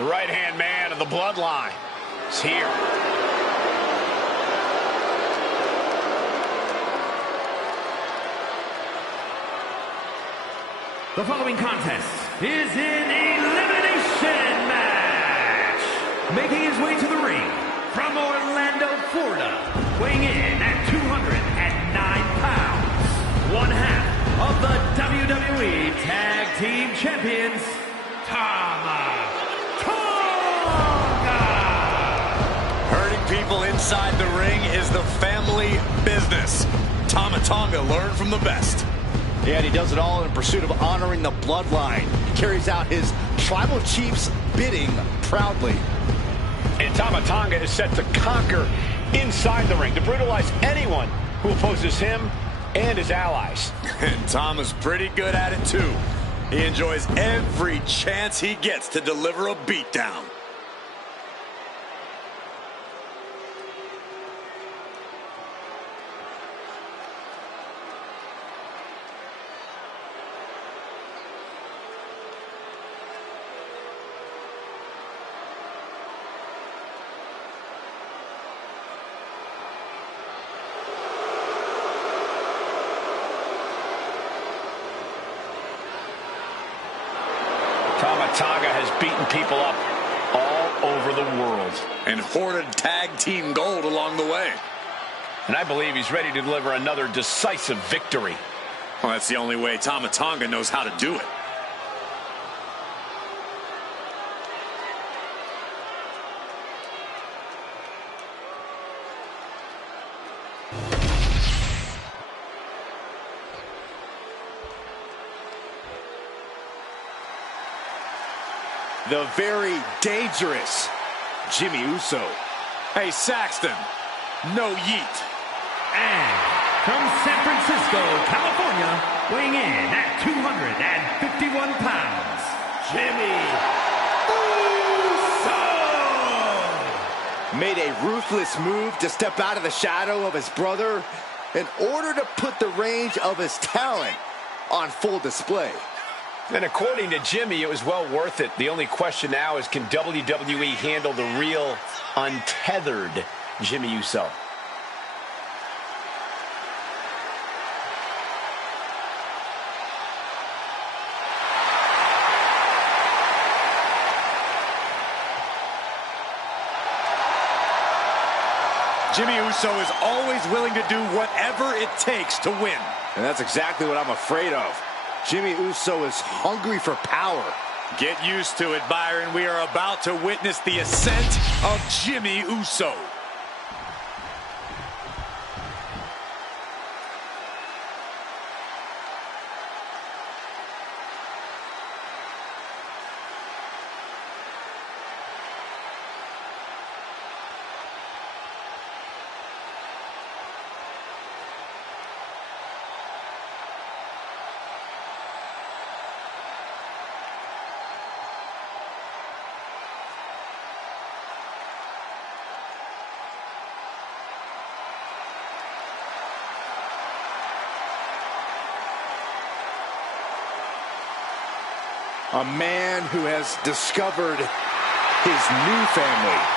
The right-hand man of the bloodline is here. The following contest is an elimination match. Making his way to the ring from Orlando, Florida, weighing in at 209 pounds, one half of the WWE Tag Team Champions, Tama Tonga. Hurting people inside the ring is the family business. Tama Tonga learned from the best. Yeah, and he does it all in pursuit of honoring the bloodline. He carries out his tribal chief's bidding proudly. And Tama Tonga is set to conquer inside the ring, to brutalize anyone who opposes him and his allies. And Tama's pretty good at it too. He enjoys every chance he gets to deliver a beatdown. Tama Tonga has beaten people up all over the world. And hoarded tag team gold along the way. And I believe he's ready to deliver another decisive victory. Well, that's the only way Tama Tonga knows how to do it. The very dangerous Jimmy Uso. Hey, Saxton, no yeet. And from San Francisco, California, weighing in at 251 pounds, Jimmy Uso! Made a ruthless move to step out of the shadow of his brother in order to put the range of his talent on full display. And according to Jimmy, it was well worth it. The only question now is, can WWE handle the real, untethered Jimmy Uso? Jimmy Uso is always willing to do whatever it takes to win. And that's exactly what I'm afraid of. Jimmy Uso is hungry for power. Get used to it, Byron. We are about to witness the ascent of Jimmy Uso. A man who has discovered his new family.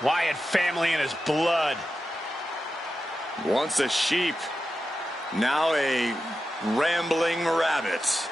Wyatt family in his blood. Once a sheep, now a rambling rabbit.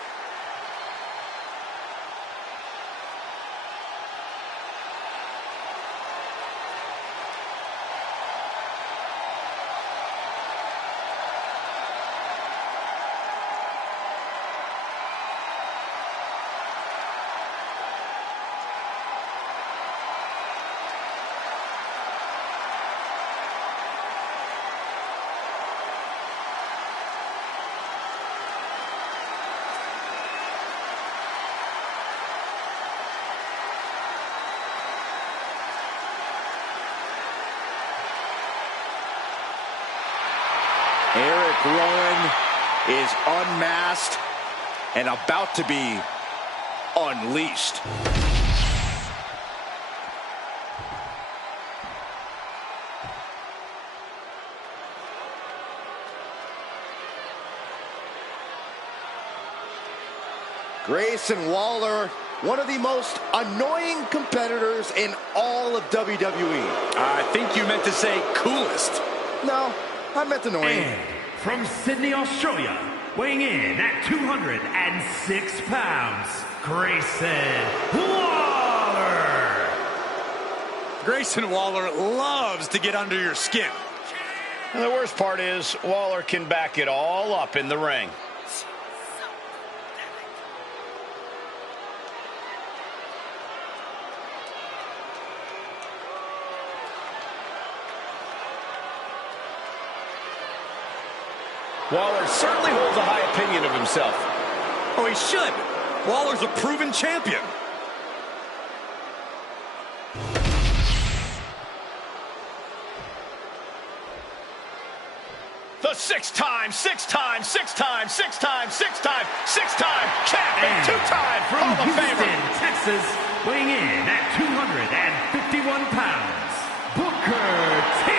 Eric Rowan is unmasked and about to be unleashed. Grayson Waller, one of the most annoying competitors in all of WWE. I think you meant to say coolest. No, I meant annoying. And from Sydney, Australia, weighing in at 206 pounds, Grayson Waller. Grayson Waller loves to get under your skin. And the worst part is, Waller can back it all up in the ring. Waller certainly holds a high opinion of himself. Oh, he should. Waller's a proven champion. The six-time champion, And two-time from Hall of Houston, Famer. Texas, weighing in at 251 pounds, Booker T.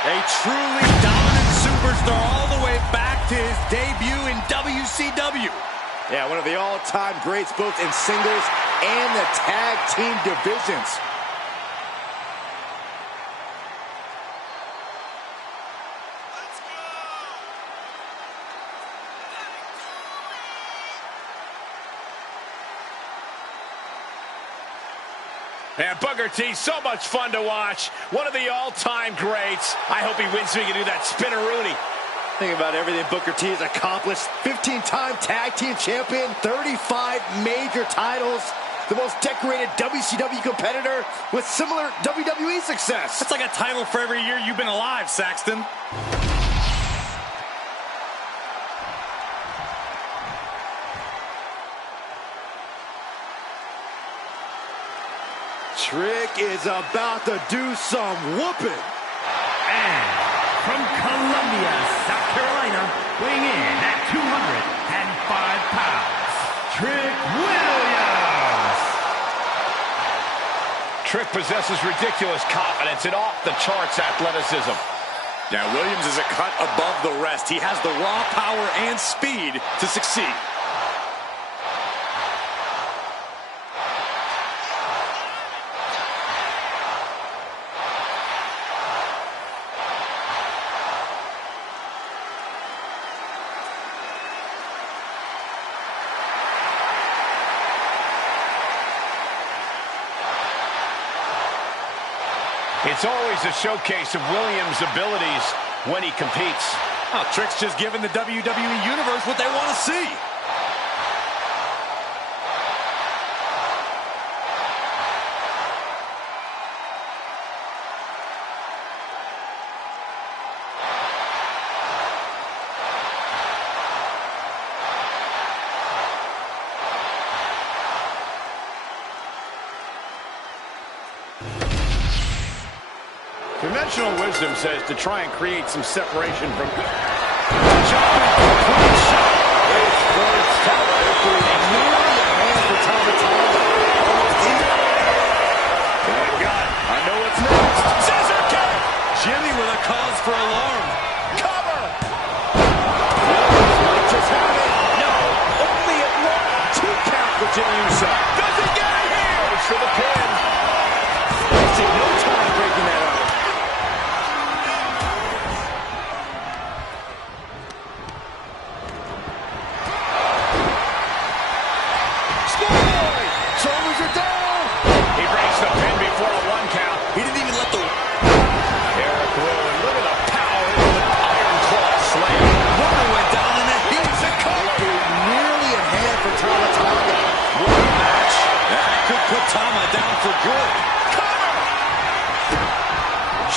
A truly dominant superstar all the way back to his debut in WCW. Yeah, one of the all-time greats both in singles and the tag team divisions. And Booker T, so much fun to watch. One of the all-time greats. I hope he wins so he can do that spinneroonie. Think about everything Booker T has accomplished. 15-time tag team champion, 35 major titles, the most decorated WCW competitor with similar WWE success. That's like a title for every year you've been alive, Saxton. Trick is about to do some whooping. And from Columbia, South Carolina, weighing in at 205 pounds, Trick Williams. Trick possesses ridiculous confidence and off-the-charts athleticism. Now, Williams is a cut above the rest. He has the raw power and speed to succeed. It's always a showcase of Williams' abilities when he competes. Oh, Trick's just giving the WWE Universe what they want to see. Conventional wisdom says to try and create some separation from... I know what's next. Scissor kick! Jimmy with a cause for alarm. Cover! Might just have it. No, only at one. 2 count for Jimmy Uso. Does he get it here? Goes for the pin. Wasting no time breaking that up. Shoulders are down. He breaks the pin before a 1 count. He didn't even let the... Eric Rowan, look at the power of an iron claw slam. Booker went down in the heat. It's a cover. Nearly in hand for Tama Tonga. What a match. That could put Tama down for good. Cover!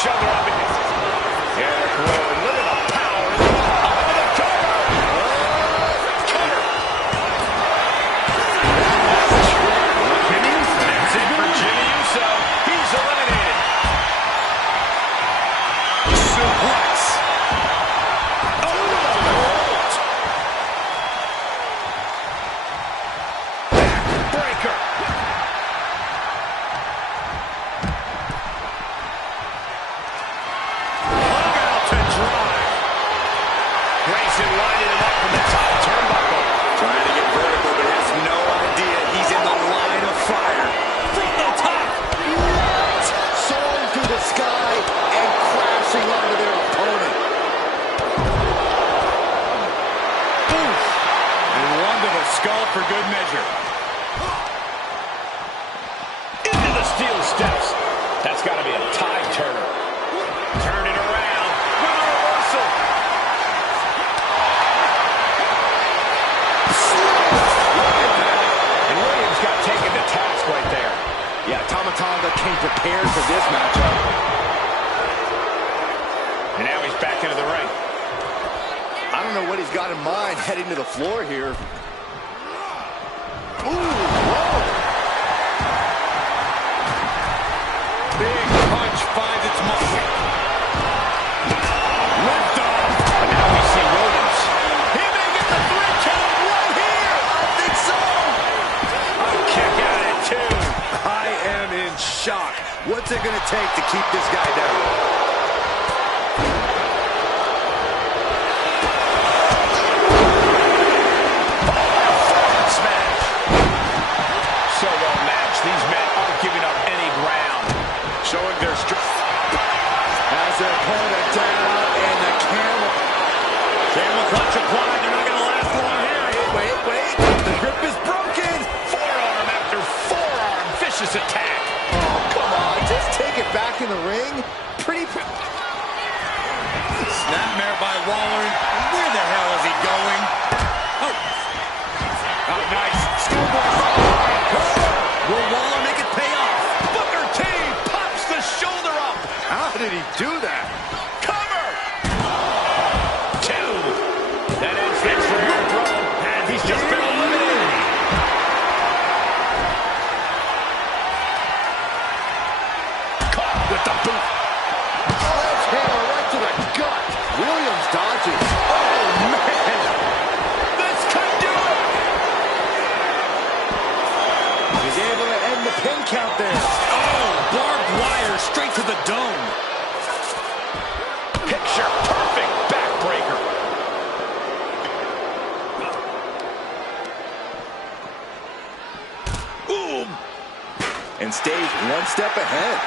Shoulder up in his... Eric Rowan, look at the power of the cover. Cover. That's it for Jimmy Uso. He's eliminated. Suplex. a tide turner. Turn it around with a reversal. And Williams got taken to task right there. Yeah, Tama Tonga came prepared for this matchup. And now he's back into the ring. I don't know what he's got in mind heading to the floor here. Ooh, whoa. Big punch finds its mark. Lift off. And now we see Williams. He may get the 3 count right here. I think so. A kick out at 2. I am in shock. What's it going to take to keep this guy down? Showing their strength. Has their opponent down, and the camel clutch applied. They're not going to last long here. Wait. The grip is broken. Forearm after forearm. Vicious attack. Oh, come on. Just take it back in the ring. Snapmare by Waller. Where the hell is he going? Oh, nice. Schoolboy. Will Waller make it pay off? Booker T pops the shoulder up. How did he do that? Cover. 2. That ends things for Eric Rowan. And he's just been eliminated. Caught with the boot. Sledgehammer right to the gut. Williams dodges. Oh, man. This could do it. He's able to end the pin count there. Oh, barbed wire straight to the dome. Picture perfect backbreaker. Ooh. And stays one step ahead.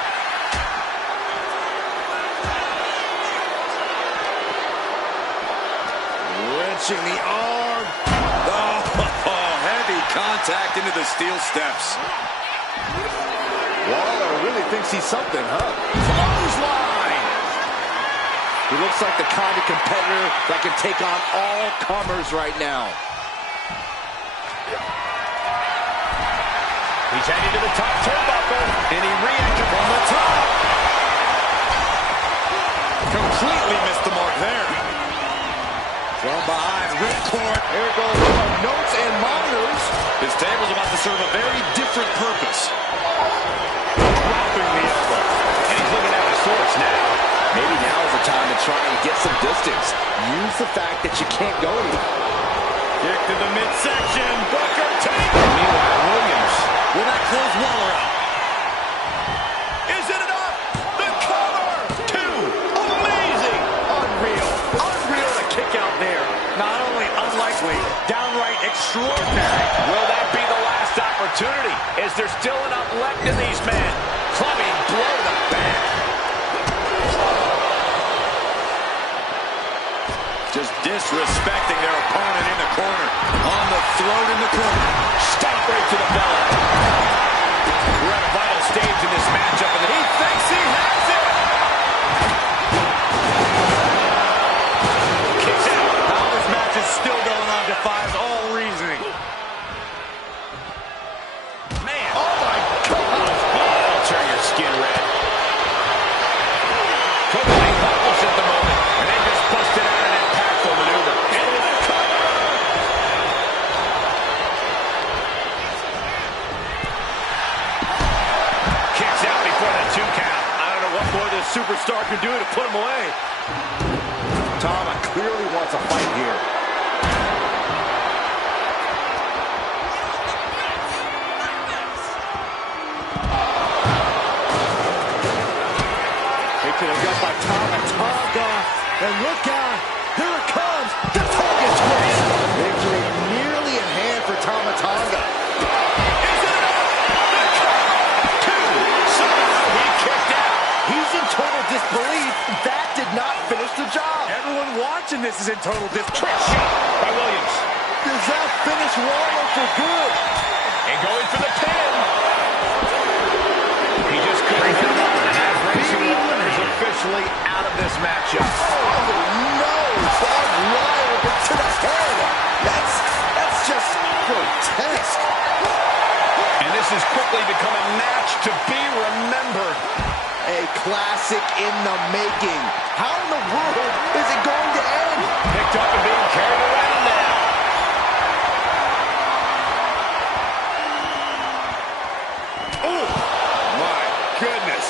Wrenching the arm. Oh, heavy contact into the steel steps. Waller really thinks he's something, huh? Clothesline. He looks like the kind of competitor that can take on all comers right now. He's heading to the top turnbuckle, and he re-enters From the top. Completely missed the mark there. From behind, ripcord. Here goes notes and monitors. This table's about to serve a very different purpose. Dropping the elbow. and he's looking out of sorts now. Maybe now is the time to try and get some distance. Use the fact that you can't go anywhere. Kick to the midsection. Booker T. Meanwhile, Williams. Will that close Waller out? Is it enough? The cover! 2. Amazing! Unreal. Unreal to kick out there. Not only unlikely, downright extraordinary. Will that be the last opportunity? Is there still enough left in these men? Clubbing blow to the back. Just disrespecting their opponent in the corner. On the throat in the corner. Stop right to the belly. We're at a vital stage in this matchup, and he thinks he has it. Kicks out. How this match is still going on defies all reasoning. Man. Oh, my God. That'll turn your skin red. Totally helpless at the moment, and they just busted out an impactful maneuver. Into the cover. Kicks out before the 2 count. I don't know what more this superstar can do to put him away. Tama clearly wants a fight here. Taken a gut by Tama Tonga. And look out. Here it comes. The Tonga twist. Victory nearly in hand for Tama Tonga. Is it enough? 2. Somehow he kicked out. He's in total disbelief. That did not finish the job. Everyone watching this is in total disbelief. Trick shot by Williams. Does that finish Waller for good? And going for the pin. He just couldn't get it on. out of this matchup. Oh, no! Barbed wire to the head. That's just grotesque. And this has quickly become a match to be remembered. A classic in the making. How in the world is it going to end? Picked up and being carried around now. Oh, my goodness.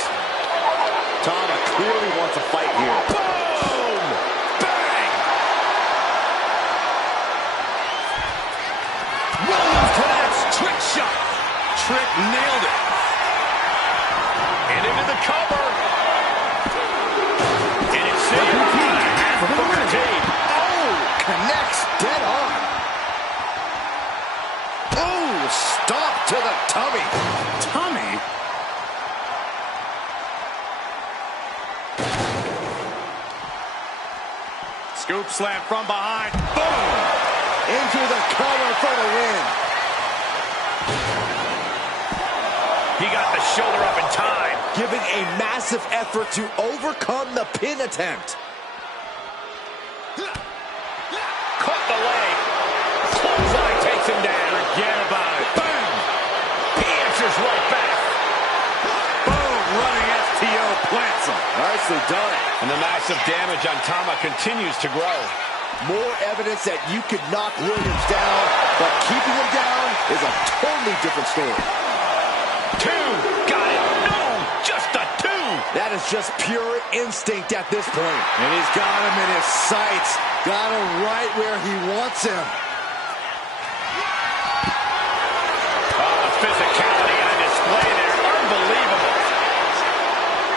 Tama clearly wants a fight here. Boom! Bang! Williams connects. Trick shot. Trick nailed it. And into the cover. And it's saved for Booker T. Oh, connects dead on. Oh, stop to the tummy. Tummy? Scoop slam from behind. Boom! Into the cover for the win. He got the shoulder up in time. Giving a massive effort to overcome the pin attempt. Caught the leg. Clothesline takes him down. Forget about it. Boom! He answers right back. Boom! Running STO plants him. Nicely done. And the massive damage on Tama continues to grow. More evidence that you could knock Williams down, but keeping him down is a totally different story. 2. Got it. No, just a 2. That is just pure instinct at this point. And he's got him in his sights. Got him right where he wants him. Oh, the physicality on display there. Unbelievable.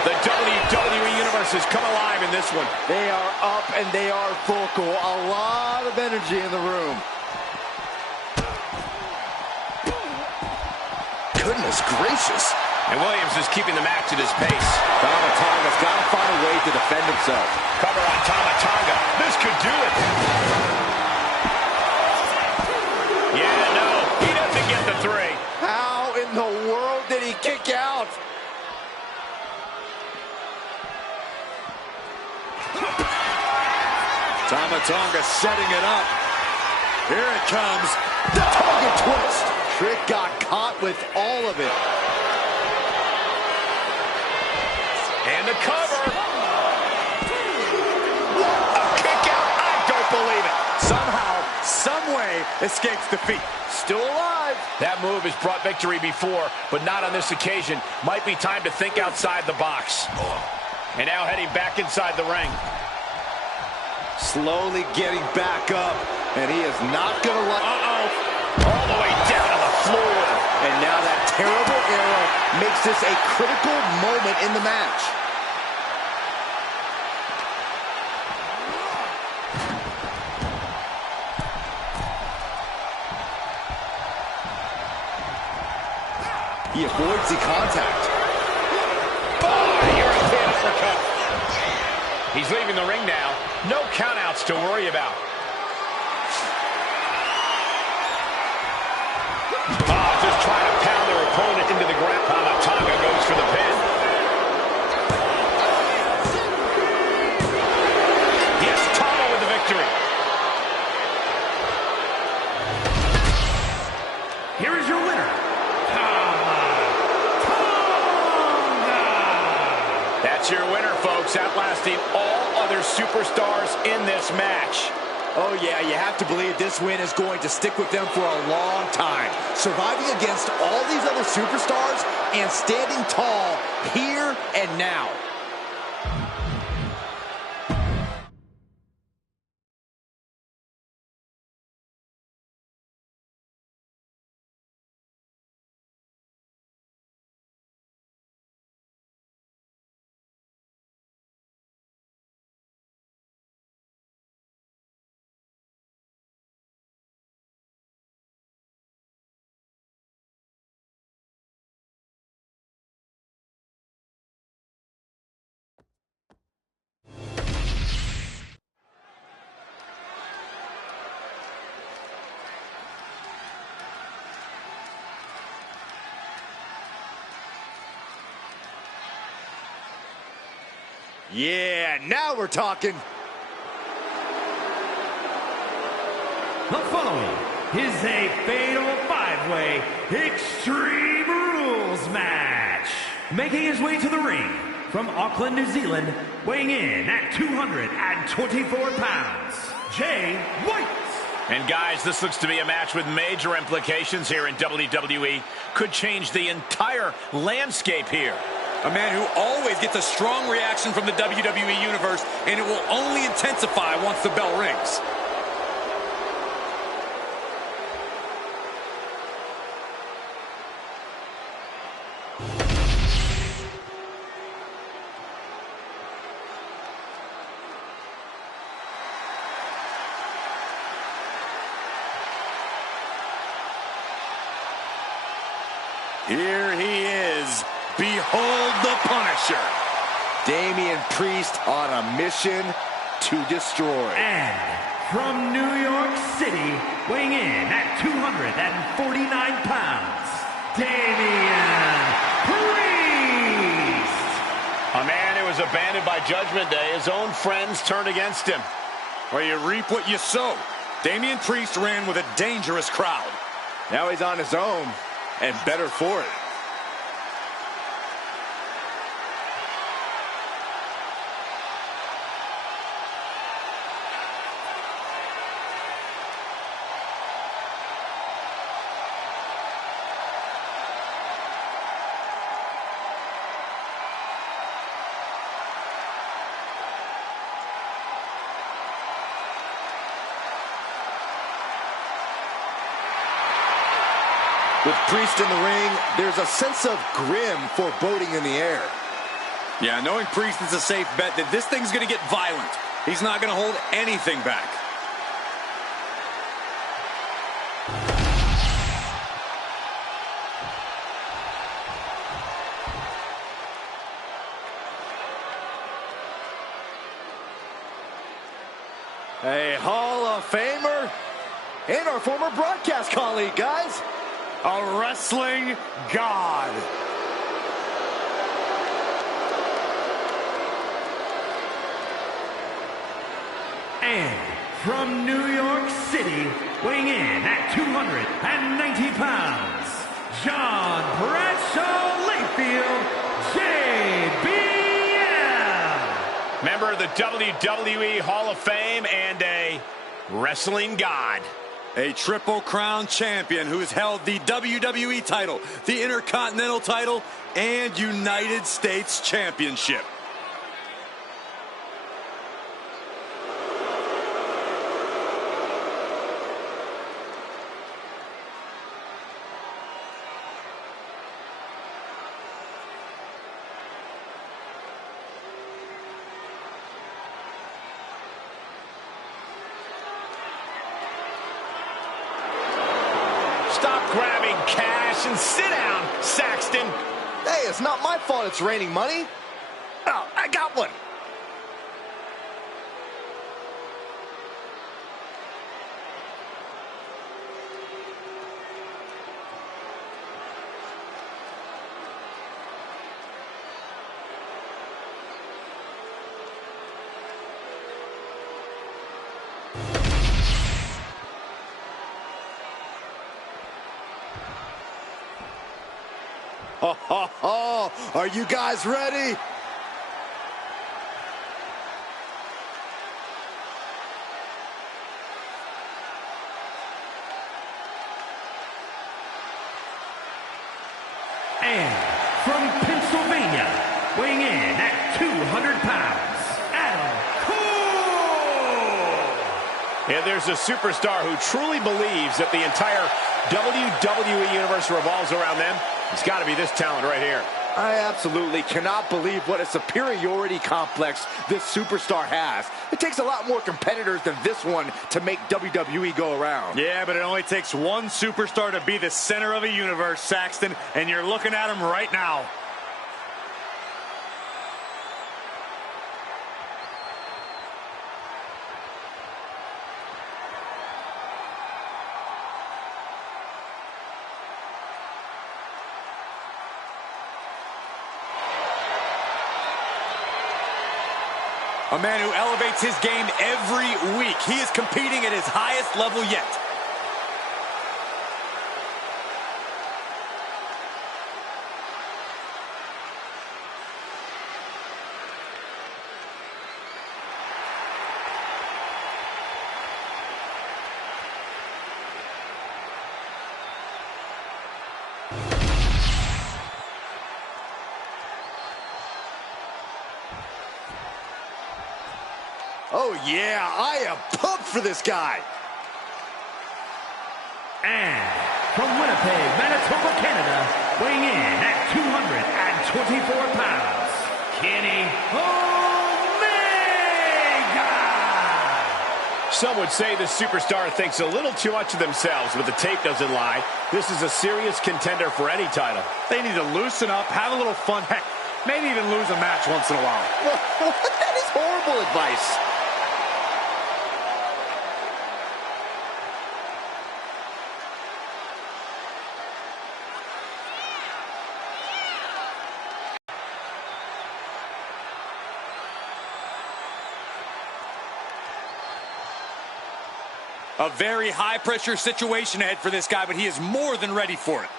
The WWE Universe has come alive in this one. They are up and they are vocal. A lot of energy in the room. Goodness gracious. And Williams is keeping the match at his pace. Tama Tonga's got to find a way to defend himself. Cover on Tama Tonga. This could do it. Yeah, no, he doesn't get the 3. How in the world did he kick out? Tama Tonga setting it up. Here it comes. The Tonga twist. Trick got caught with all of it. And the cover. A kick out. I don't believe it. Somehow, someway, escapes defeat. Still alive. That move has brought victory before, but not on this occasion. Might be time to think outside the box. And now heading back inside the ring. Slowly getting back up, and he is not going to let... All the way down to the floor. And now that terrible arrow makes this a critical moment in the match. He avoids the contact. European uppercut. He's leaving the ring now. No countouts to worry about. Just trying to pound their opponent into the ground. Tama Tonga goes for the pin. Yes, Tama with the victory. Here is your winner, Tama Tonga. That's your winner, folks, outlasting all other superstars in this match. Oh, yeah, you have to believe this win is going to stick with them for a long time. Surviving against all these other superstars and standing tall here and now. Yeah, now we're talking. The following is a fatal 5-way Extreme Rules match. Making his way to the ring from Auckland, New Zealand, weighing in at 224 pounds, Jay White. And guys, this looks to be a match with major implications here in WWE. Could change the entire landscape here. A man who always gets a strong reaction from the WWE Universe, and it will only intensify once the bell rings. Here he is. Behold the Punisher. Damian Priest on a mission to destroy. And from New York City, weighing in at 249 pounds, Damian Priest. A man who was abandoned by Judgment Day. His own friends turned against him. Well, you reap what you sow. Damian Priest ran with a dangerous crowd. Now he's on his own, and better for it. With Priest in the ring, there's a sense of grim foreboding in the air. Yeah, knowing Priest is a safe bet that this thing's going to get violent. He's not going to hold anything back. A Hall of Famer and our former broadcast colleague, guys. A wrestling god. And from New York City, weighing in at 290 pounds, John Bradshaw Layfield, JBL. Member of the WWE Hall of Fame and a wrestling god. A Triple Crown champion who has held the WWE title, the Intercontinental title, and United States Championship. Stop grabbing cash and sit down, Saxton. Hey, it's not my fault it's raining money. Oh, I got one. Oh, are you guys ready? And from Pennsylvania, weighing in at 200 pounds, Adam Cole. Yeah, there's a superstar who truly believes that the entire WWE Universe revolves around them. It's got to be this talent right here. I absolutely cannot believe what a superiority complex this superstar has. It takes a lot more competitors than this one to make WWE go around. Yeah, but it only takes one superstar to be the center of a universe, Saxton, and you're looking at him right now. A man who elevates his game every week. He is competing at his highest level yet. Oh, yeah, I am pumped for this guy. And from Winnipeg, Manitoba, Canada, weighing in at 224 pounds, Kenny Omega! Some would say the superstar thinks a little too much of themselves, but the tape doesn't lie. This is a serious contender for any title. They need to loosen up, have a little fun, heck, maybe even lose a match once in a while. That is horrible advice. A very high-pressure situation ahead for this guy, but he is more than ready for it.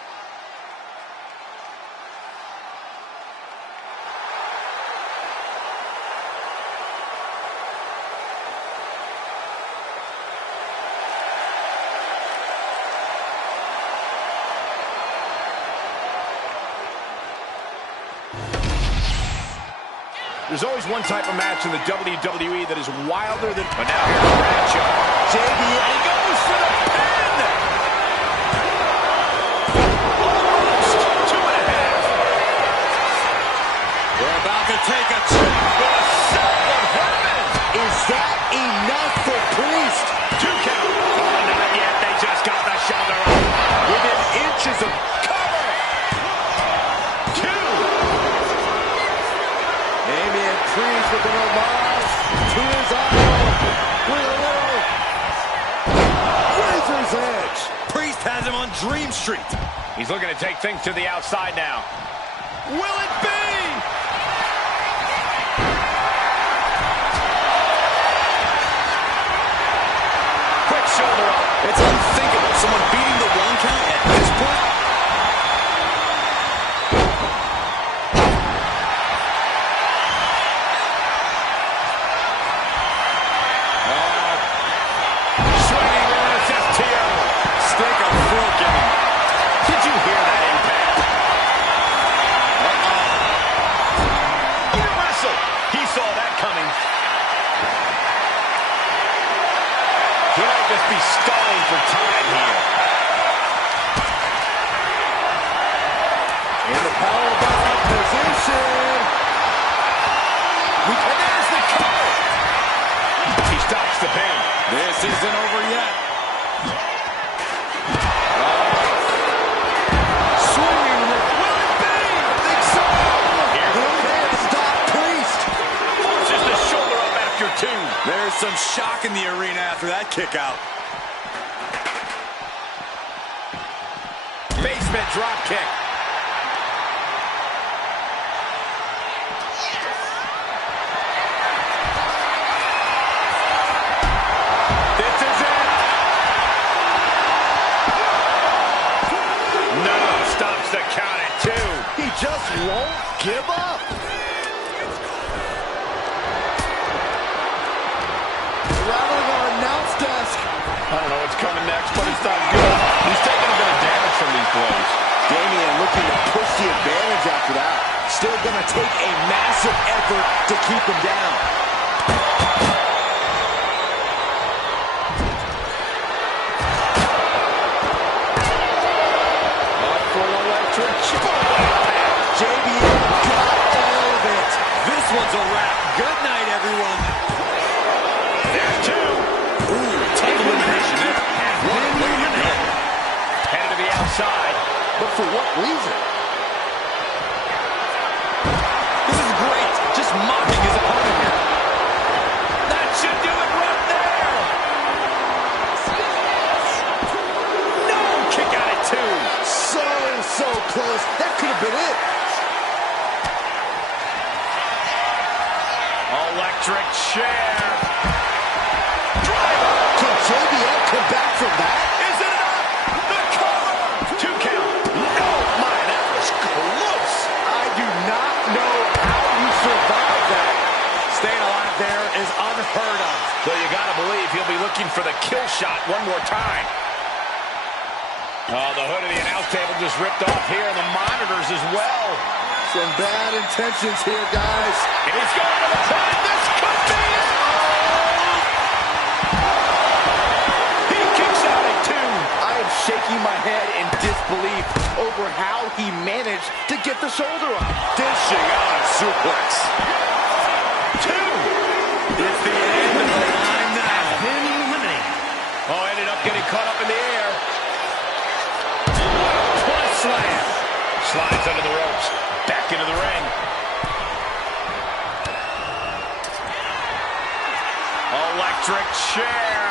There's always one type of match in the WWE that is wilder than... But now here's the matchup. JBL, he goes for the pin! Almost 2.5. We're about to take a trip to the soul of heaven. Is that enough for Priest? 2 count. Oh, not yet. They just got the shoulder up. Within inches of cover. 2. Damian Priest with an homage to his idol with a little razor's edge. Priest has him on Dream Street. He's looking to take things to the outside now. Will it be? Quick shoulder up. It's unthinkable. Someone beating the 1 count at this point. Swinging on SSTO. Stick a fork in him. Did you hear that impact? Reversal. He saw that coming. He might just be stalling for time here. In the powerbomb position. And there's the cover. He stops the pin. This isn't over yet. Swinging with will it be? I think so. Here Will they stop Priest? forces the shoulder up after 2. There's some shock in the arena after that kick out. Basement drop kick. This is it. No, stops the count at 2. He just won't give up. Rattling our announce desk. I don't know what's coming next, but it's not good. He's taking a bit of damage from these blows. Damian looking to push the advantage after that. Still going to take a massive effort to keep him down. Up for an electric shoulder. JBL got all of it. This one's a wrap. Good night, everyone. There's 2. Ooh, tough elimination there. What a way to go. Headed to the outside. But for what reason? This is great. Just mocking his opponent here. That should do it right there. No, kick out at 2. So close. That could have been it. Electric chair. Driver. Can JBL come back from that? Is it enough? The cover. 2 count. Oh, my, that was close. I do not know how you survived that. Staying alive there is unheard of. So you got to believe he'll be looking for the kill shot one more time. Oh, the hood of the announce table just ripped off here, and the monitors as well. Some bad intentions here, guys. And he's going for the try. This could be it. He kicks out at 2. I am shaking my head in disbelief over how he managed to get the shoulder up. Dishing out a suplex. 2. It's the end of the line now. Been eliminated. Oh, ended up getting caught up in the air. Slam. Slides under the ropes. Back into the ring. Electric chair.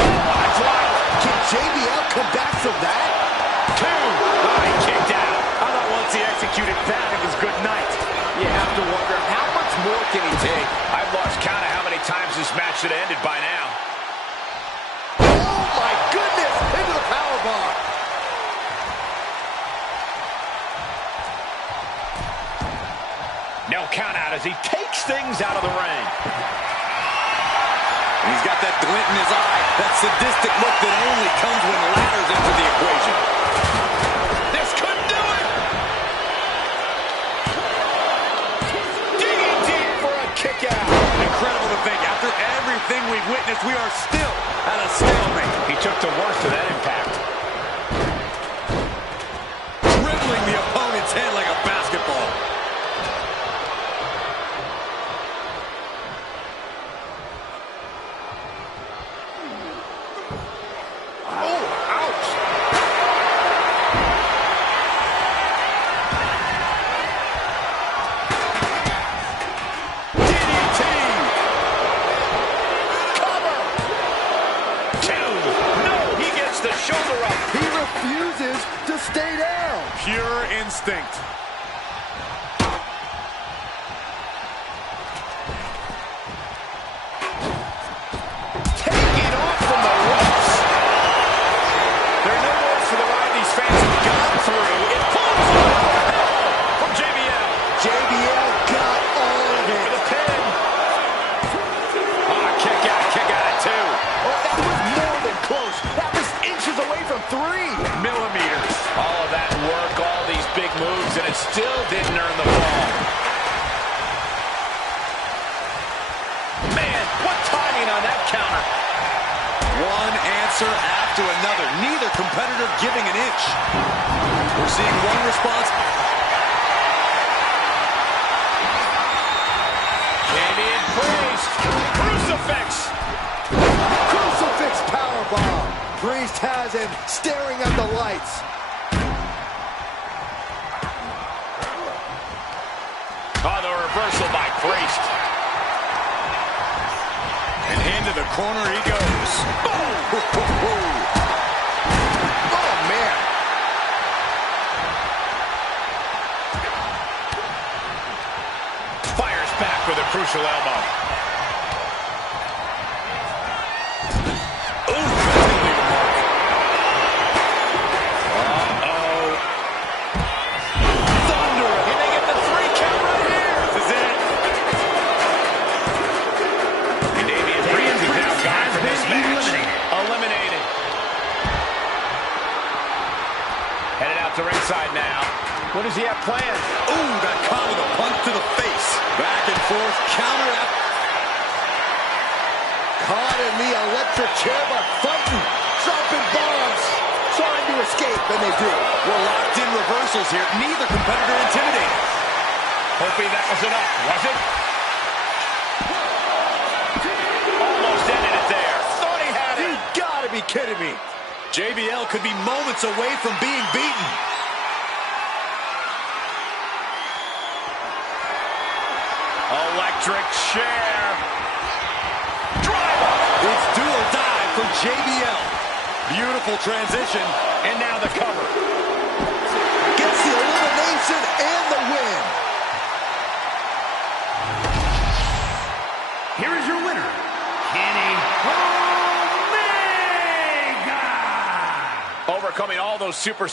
Oh, drive. Can JBL come back from that? 2. Oh, he kicked out. I thought once he executed that, it was good night. You have to wonder, how much more can he take? I've lost count of how many times this match should have ended by now. Oh, my goodness! Into the powerbomb. No count out as he takes things out of the ring. He's got that glint in his eye, that sadistic look that only comes when ladders enter the equation. This could do it. Digging deep for a kick out. Incredible to think, after everything we've witnessed, we are still at a stalemate. He took the worst of that impact. Dribbling the opponent's head like a basketball. Pure instinct. Taking off from the ropes. There are no words for the ride these fans have gone through. It pulls from JBL. JBL got all of it. For the pin. Oh, kick out at 2. Oh, that was more than close. That was inches away from 3 millimeters. All of that work, all these big moves, and it still didn't earn the fall. Man, what timing on that counter. One answer after another. Neither competitor giving an inch. We're seeing one response. Canadian Priest. Crucifix. Crucifix powerbomb. Priest has him staring at the lights. Oh, the reversal by Priest. And into the corner he goes. Boom! Oh, man. Fires back with a crucial elbow. To ringside now. What does he have planned? Ooh, got caught with a punch to the face. Back and forth, counter up. Caught in the electric chair, but fighting, dropping bombs, trying to escape, and they do. We're locked in reversals here. Neither competitor intimidated. Hoping that was enough, was it? Almost ended it there. Thought he had it. You gotta be kidding me. JBL could be moments away from being beaten. Electric chair. Driver. It's do or die for JBL. Beautiful transition. And now the cover. Gets the elimination and the win. overcoming all those super...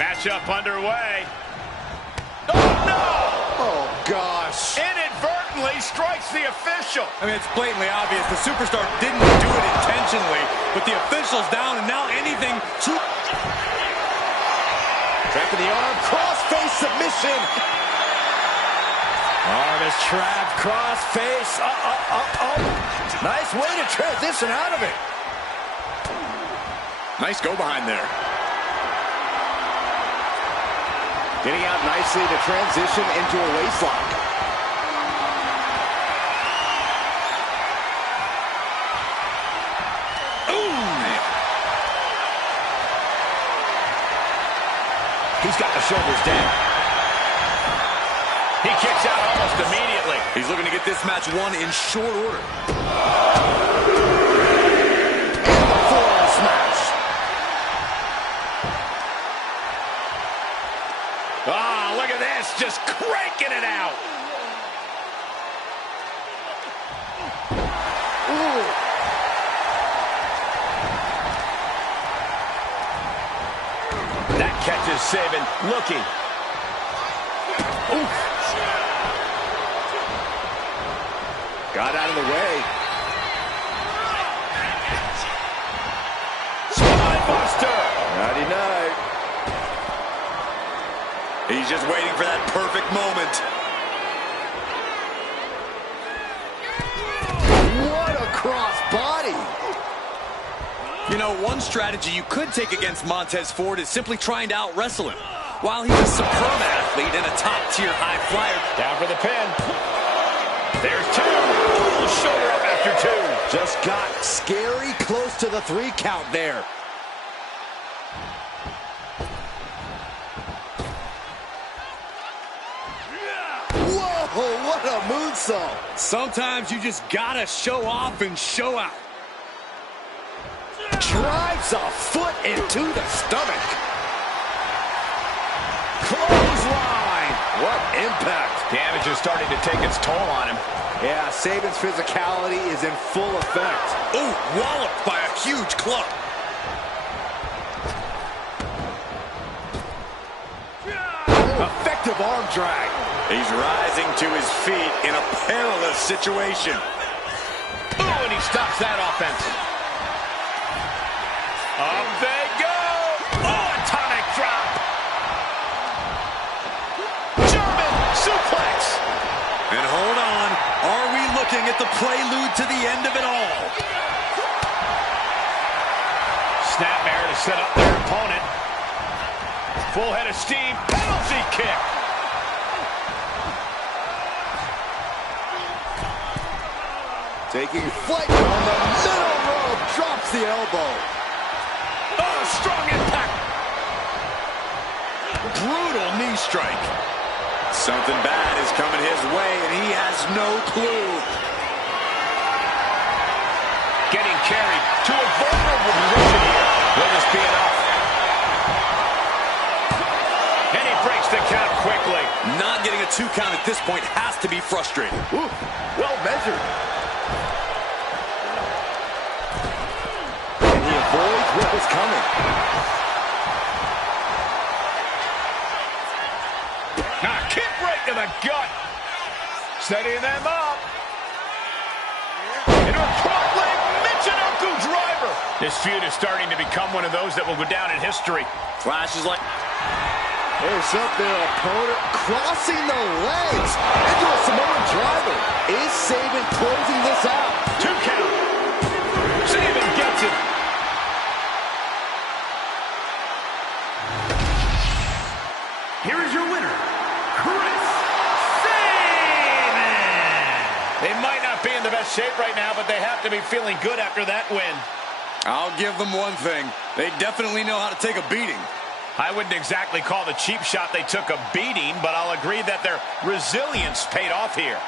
Matchup underway. Oh, no! Oh, gosh. Inadvertently strikes the official. I mean, it's blatantly obvious. The superstar didn't do it intentionally, but the official's down, and now anything to... Trapping the arm, cross-face submission. Arm is trapped, cross-face. Nice way to transition out of it. Nice go behind there. Getting out nicely to transition into a waistlock. Ooh! He's got the shoulders down. He kicks out almost immediately. He's looking to get this match won in short order. Forearm smash. Ah, look at this, just cranking it out. Ooh. That catches Sabin looking. Oof. Got out of the way. Spinebuster. Nighty-night. He's just waiting for that perfect moment. What a cross body. You know, one strategy you could take against Montez Ford is simply trying to out-wrestle him. While he's a superb athlete and a top-tier high flyer. Down for the pin. There's two. Ooh, shoulder up after two. Just got scary close to the 3 count there. Whoa, what a moonsault. Sometimes you just gotta show off and show out. Drives a foot into the stomach. Clothesline. What impact. Damage is starting to take its toll on him. Yeah, Sabin's physicality is in full effect. Ooh, walloped by a huge club. Effective arm drag. He's rising to his feet in a perilous situation. Ooh, and he stops that offense. Up they go. Oh, atomic drop. German suplex. And hold on, are we looking at the prelude to the end of it all? Snapmare to set up their opponent. Full head of steam. Penalty kick. Taking flight on the middle rope. Drops the elbow. Oh, strong impact. Brutal knee strike. Something bad is coming his way, and he has no clue. Getting carried to a vulnerable position here. Will this be enough? And he breaks the count quickly. Not getting a 2 count at this point has to be frustrating. Ooh, well measured. And he avoids what was coming. Kick right to the gut. Setting them up. Into a front leg Michinoku driver. This feud is starting to become one of those that will go down in history. Flashes like... There's up their opponent crossing the legs into a Samoan driver. Is Sabin closing this out? 2 count. Sabin gets it. Here is your winner, Chris Sabin. They might not be in the best shape right now, but they have to be feeling good after that win. I'll give them one thing. They definitely know how to take a beating. I wouldn't exactly call the cheap shot they took a beating, but I'll agree that their resilience paid off here.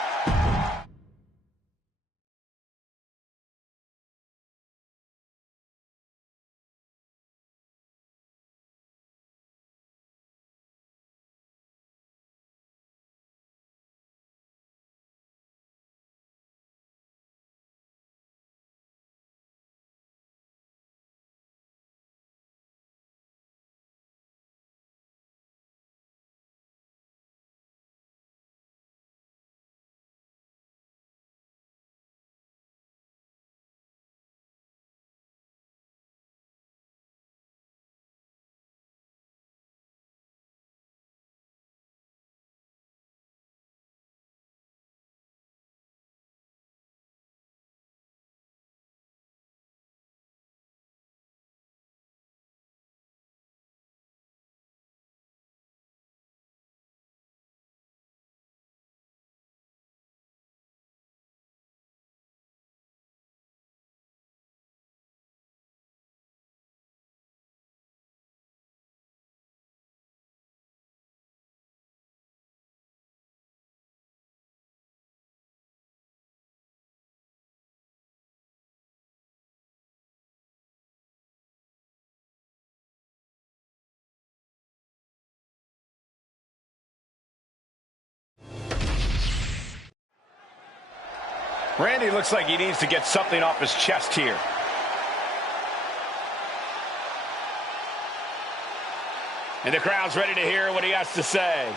Randy looks like he needs to get something off his chest here. And the crowd's ready to hear what he has to say.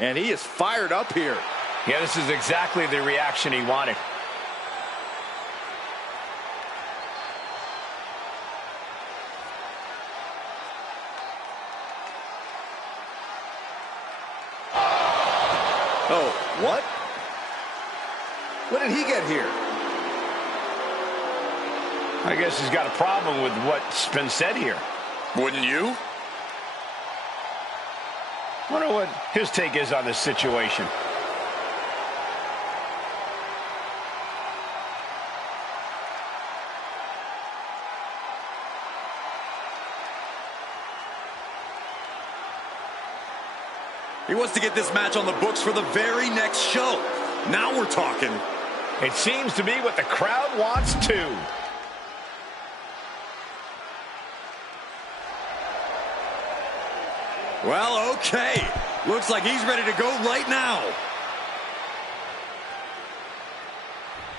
And he is fired up here. Yeah, this is exactly the reaction he wanted. Oh, what? What did he get here? I guess he's got a problem with what's been said here. Wouldn't you? Wonder what his take is on this situation. He wants to get this match on the books for the very next show. Now we're talking. It seems to be what the crowd wants too. Well, okay. Looks like he's ready to go right now.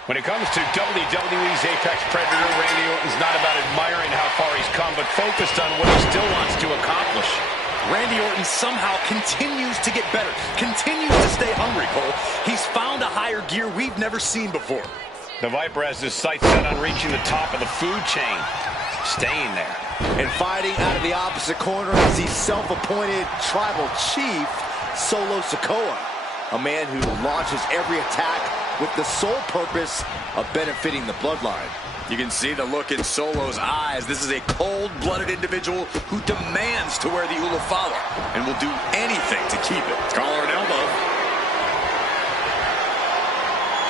When it comes to WWE's Apex Predator, Randy Orton's not about admiring how far he's come, but focused on what he still wants to accomplish. Randy Orton somehow continues to get better, continues to stay hungry, Cole. He's found a higher gear we've never seen before. The Viper has his sights set on reaching the top of the food chain, staying there. And fighting out of the opposite corner is the self-appointed tribal chief, Solo Sikoa. A man who launches every attack with the sole purpose of benefiting the bloodline. You can see the look in Solo's eyes. This is a cold-blooded individual who demands to wear the Ulafala and will do anything to keep it. Collar and elbow.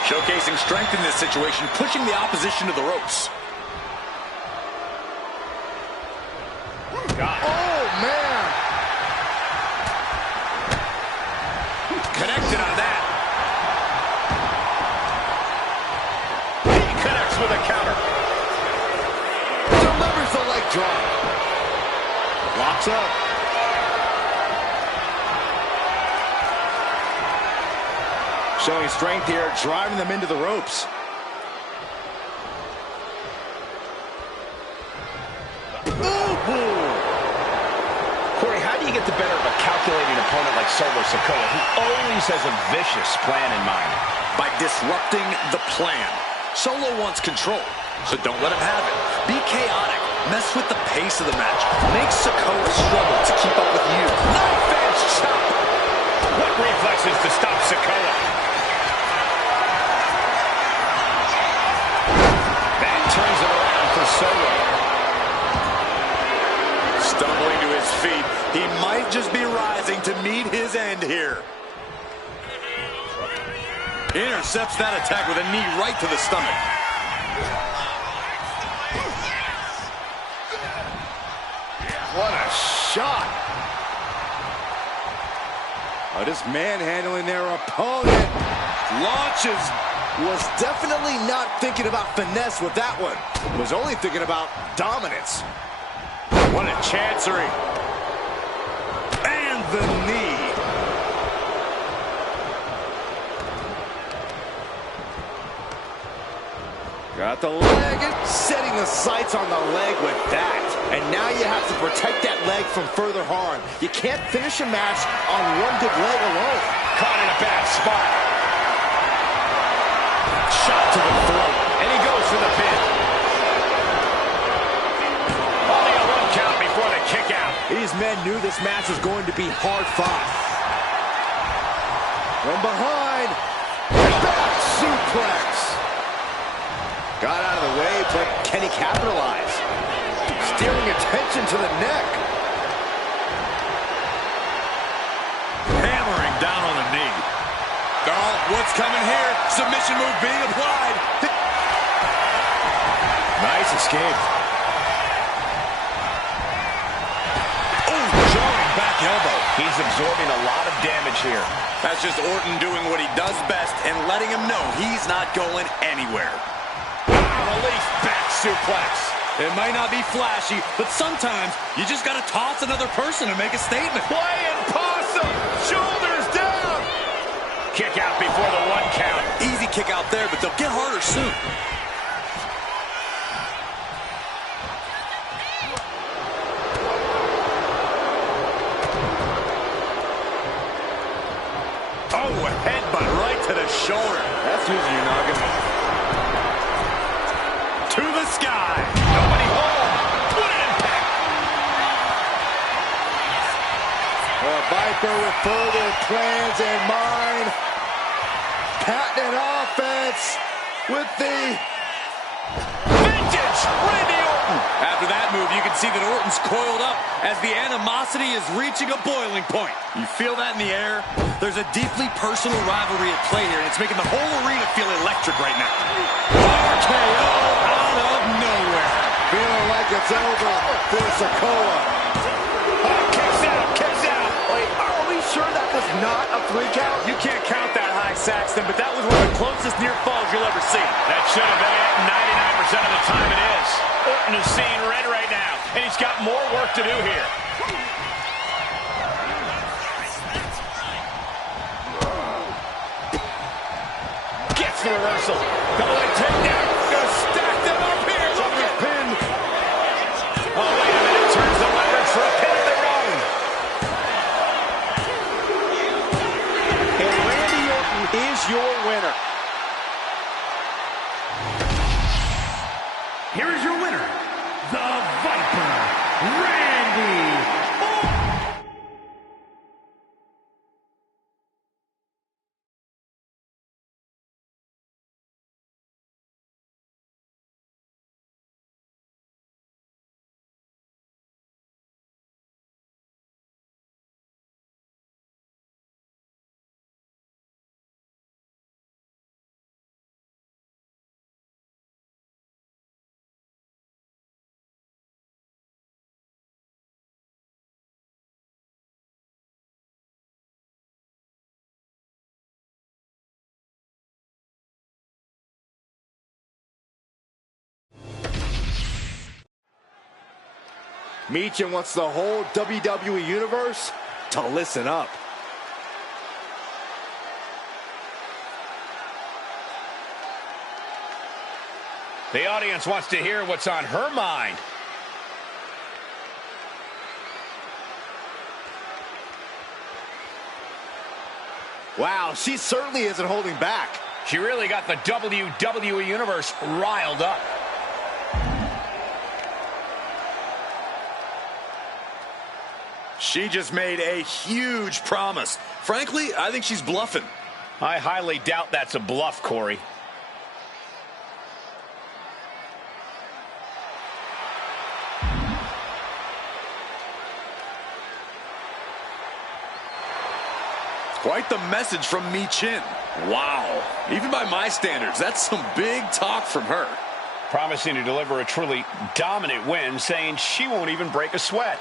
Showcasing strength in this situation, pushing the opposition to the ropes. God. Oh, man! Connected on that. He connects with a counter. Delivers the leg drop. Locks up. Showing strength here, driving them into the ropes. Corey, how do you get the better of a calculating opponent like Solo Sikoa, who always has a vicious plan in mind? By disrupting the plan. Solo wants control, so don't let him have it. Be chaotic. Mess with the pace of the match. Make Sikoa struggle to keep up with you. Knife edge chop. What reflexes to stop Sikoa? That turns it around for Solo. Stumbling to his feet. He might just be rising to meet his end here. Intercepts that attack with a knee right to the stomach. What a shot. Oh, just manhandling their opponent. Launches. Was definitely not thinking about finesse with that one. Was only thinking about dominance. What a chancery. And the knee. Got the leg and setting the sights on the leg with that. And now you have to protect that leg from further harm. You can't finish a match on one good leg alone. Caught in a bad spot. Shot to the throat. And he goes for the pin. Only a 1 count before the kick out. These men knew this match was going to be hard fought. From behind. Back suplex. Got out of the way, but can he capitalize? Steering attention to the neck. Hammering down on the knee. Oh, what's coming here? Submission move being applied. Nice escape. Oh, jarring back elbow. He's absorbing a lot of damage here. That's just Orton doing what he does best and letting him know he's not going anywhere. Release back suplex. It might not be flashy, but sometimes you just got to toss another person to make a statement. Playing possum. Shoulders down. Kick out before the 1 count. Easy kick out there, but they'll get harder soon. Oh, a headbutt right to the shoulder. That's using your noggin. To the sky. Nobody home. What an impact. Viper with further plans in mind. Patented offense with the Vintage Randy Orton. After that move, you can see that Orton's coiled up as the animosity is reaching a boiling point. You feel that in the air? There's a deeply personal rivalry at play here, and it's making the whole arena feel electric right now. RKO out of nowhere. feeling like it's over for Sikoa. Oh, kicks out, kicks out. Wait, are we sure that was not a 3 count? You can't count that high, Saxton, but that was one of the closest near falls you'll ever see. That should have been it. 99% of the time it is. Orton is seeing red right now, and he's got more work to do here. Gets the reversal. Double leg takedown. Gonna stack them up here. Look at pin. Oh, wait a minute. Turns the leverage for a pin of their own. And Randy Orton is your winner. Here is your winner, the Viper, Randy Orton. Meechin wants the whole WWE Universe to listen up. The audience wants to hear what's on her mind. Wow, she certainly isn't holding back. She really got the WWE Universe riled up. She just made a huge promise. Frankly, I think she's bluffing. I highly doubt that's a bluff, Corey. Quite the message from Michin. Wow. Even by my standards, that's some big talk from her. Promising to deliver a truly dominant win, saying she won't even break a sweat.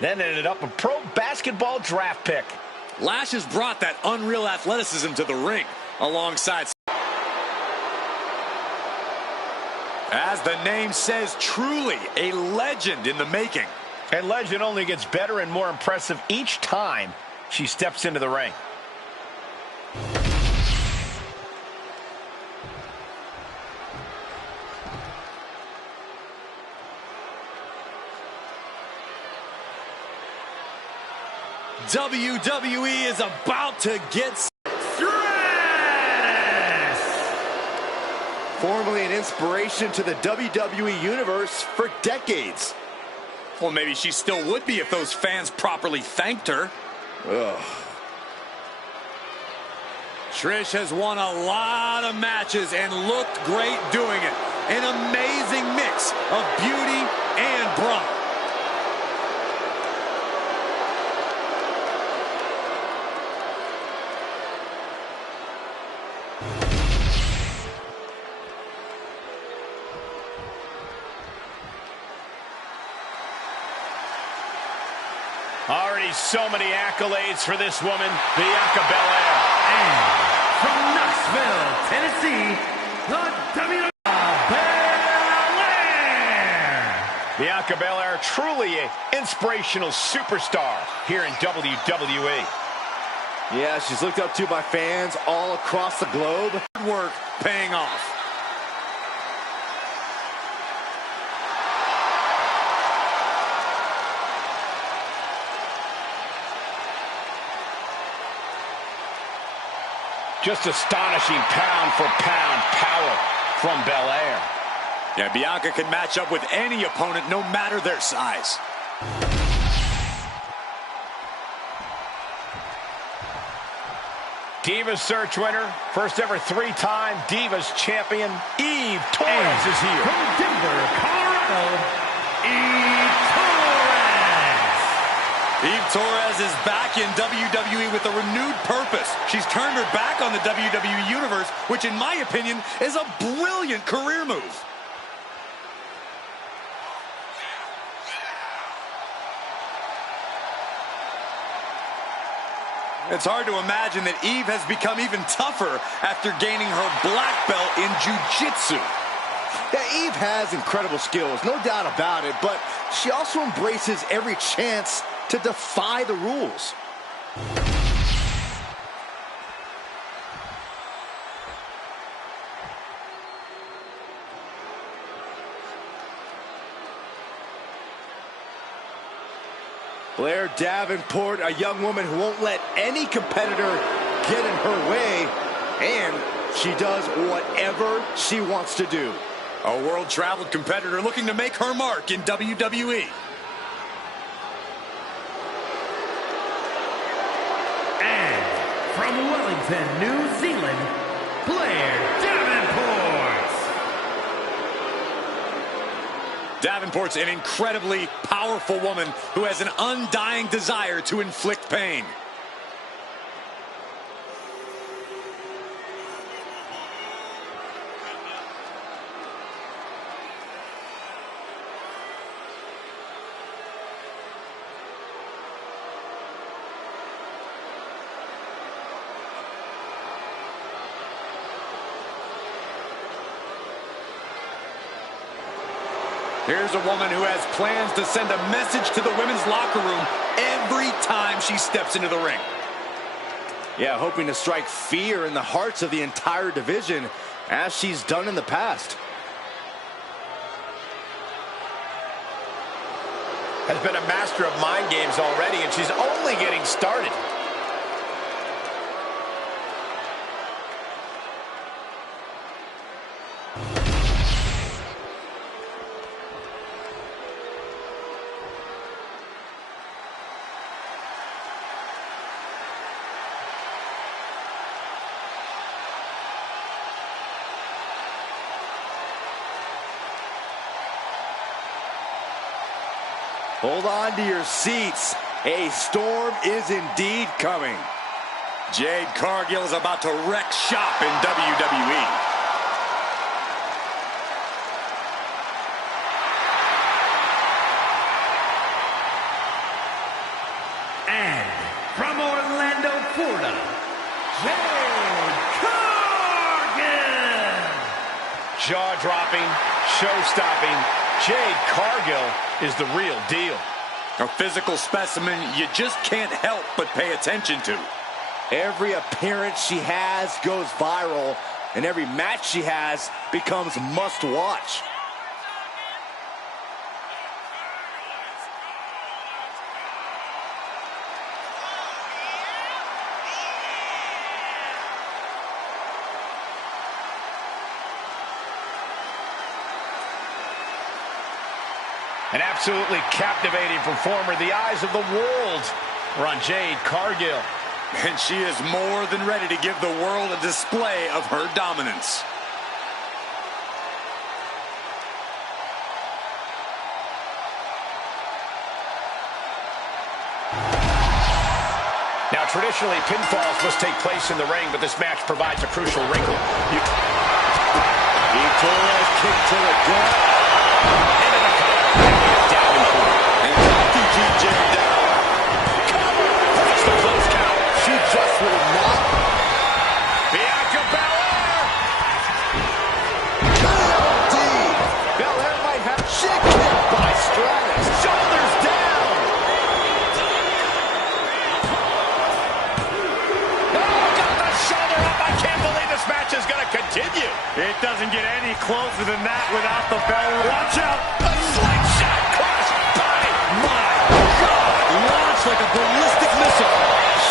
Then ended up a pro basketball draft pick. Lash has brought that unreal athleticism to the ring alongside. As the name says, truly a legend in the making. And legend only gets better and more impressive each time she steps into the ring. WWE is about to get Stress! Formerly an inspiration to the WWE Universe for decades. Well, maybe she still would be if those fans properly thanked her. Ugh. Trish has won a lot of matches and looked great doing it. An amazing mix of beauty and brawn. Already so many accolades for this woman, Bianca Belair. And from Knoxville, Tennessee, the WWE Belair. Bianca Belair, truly an inspirational superstar here in WWE. Yeah, she's looked up to by fans all across the globe. Good work paying off. Just astonishing pound-for-pound power from Belair. Yeah, Bianca can match up with any opponent, no matter their size. Divas Search winner, first ever three-time Divas champion, Eve Torres is here. From Denver, Colorado, Eve Torres. Eve Torres Taz is back in WWE with a renewed purpose. She's turned her back on the WWE Universe, which in my opinion is a brilliant career move. It's hard to imagine that Eve has become even tougher after gaining her black belt in jiu-jitsu. Yeah, Eve has incredible skills, no doubt about it, but she also embraces every chance to defy the rules. Blair Davenport, a young woman who won't let any competitor get in her way, and she does whatever she wants to do. A world-traveled competitor looking to make her mark in WWE. And from Wellington, New Zealand, Blair Davenport. Davenport's an incredibly powerful woman who has an undying desire to inflict pain. Here's a woman who has plans to send a message to the women's locker room every time she steps into the ring. Yeah, hoping to strike fear in the hearts of the entire division, as she's done in the past. Has been a master of mind games already, and she's only getting started. Hold on to your seats. A storm is indeed coming. Jade Cargill is about to wreck shop in WWE. And from Orlando, Florida, Jade Cargill. Jaw-dropping, show-stopping. Jade Cargill is the real deal. A physical specimen you just can't help but pay attention to. Every appearance she has goes viral, and every match she has becomes must-watch. An absolutely captivating performer. The eyes of the world are on Jade Cargill. And she is more than ready to give the world a display of her dominance. Now, traditionally, pinfalls must take place in the ring, but this match provides a crucial wrinkle. Victoria's kick to the gut. Into the cover. Davenport. And knocking TJ down. Cover. That's the close count. She just will not. Bianca Belair. KOD. Belair might have shit kicked by Stratus. Shoulders down. Oh, got the shoulder up. I can't believe this match is going to continue. It doesn't get any closer than that without the bell. Watch out. A slingshot cross body. My God. Launched like a ballistic missile.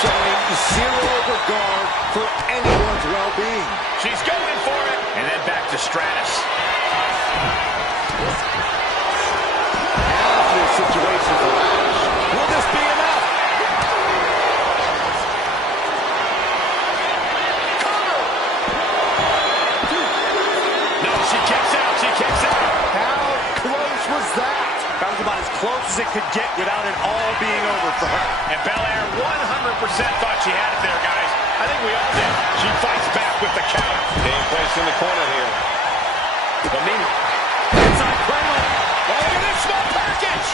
Showing zero regard for anyone's well-being. She's going for it. And then back to Stratus. After a situation for Lash. Will this be enough? Cover. No, she kicks out. She kicks out. How close was that? That was about as close as it could get without it all being over for her. And Belair 100% thought she had it there, guys. I think we all did. She fights back with the counter. Being placed in the corner here. But meanwhile, inside cradle. Oh, look at this small package.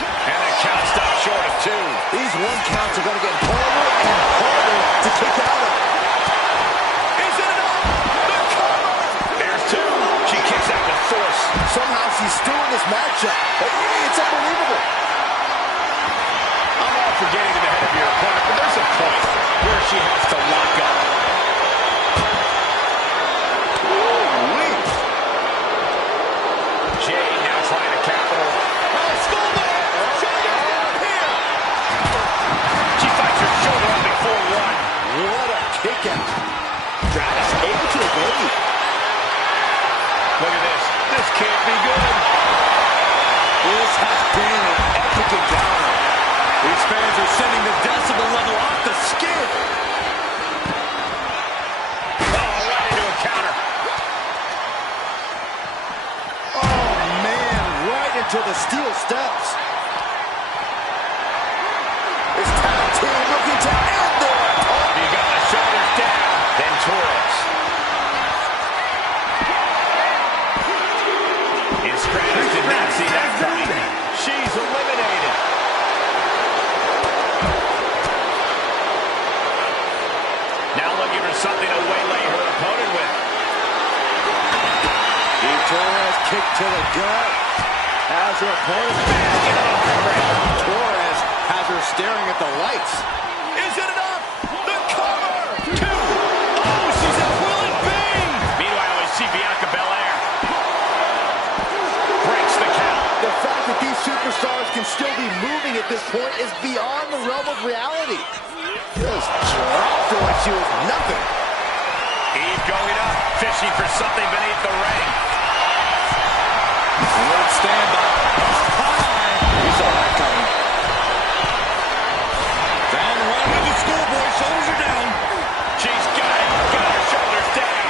And the count stops short of 2. These 1 counts are going to get harder and harder to kick out of. Is it enough? The cover. There's 2. She kicks out with force. Somehow she's still in this matchup. It's unbelievable. I'm all for getting to the head of your opponent, but there's a point where she has to lock up. Ooh-wee. Jade now trying to capital. Oh, schoolboy! Shoulder down here! She fights her shoulder up before 1. What a kick out. Travis able to evade. Look at this. This can't be good. This has been an epic encounter. These fans are sending the decibel level off the skin. Oh, right into a counter. Oh, man, right into the steel steps. This tag team looking to end their opponent. You got the shoulders down. Then Torres. Stratus did not see that coming. She's eliminated. Now looking for something to waylay her opponent with. Torres kick to the gut. Has her opponent back. Torres has her staring at the lights. Is it enough? The cover! 2! Oh, she's at will and being! Meanwhile, we see Bianca Belair. Breaks the count. The fact that these superstars can still be moving at this point is beyond the realm of reality. Just dropped her like she was nothing. Eve going up, fishing for something beneath the ring. Won't stand by. You saw that coming. Down one with the schoolboy. Shoulders are down. She's got it. Got her shoulders down.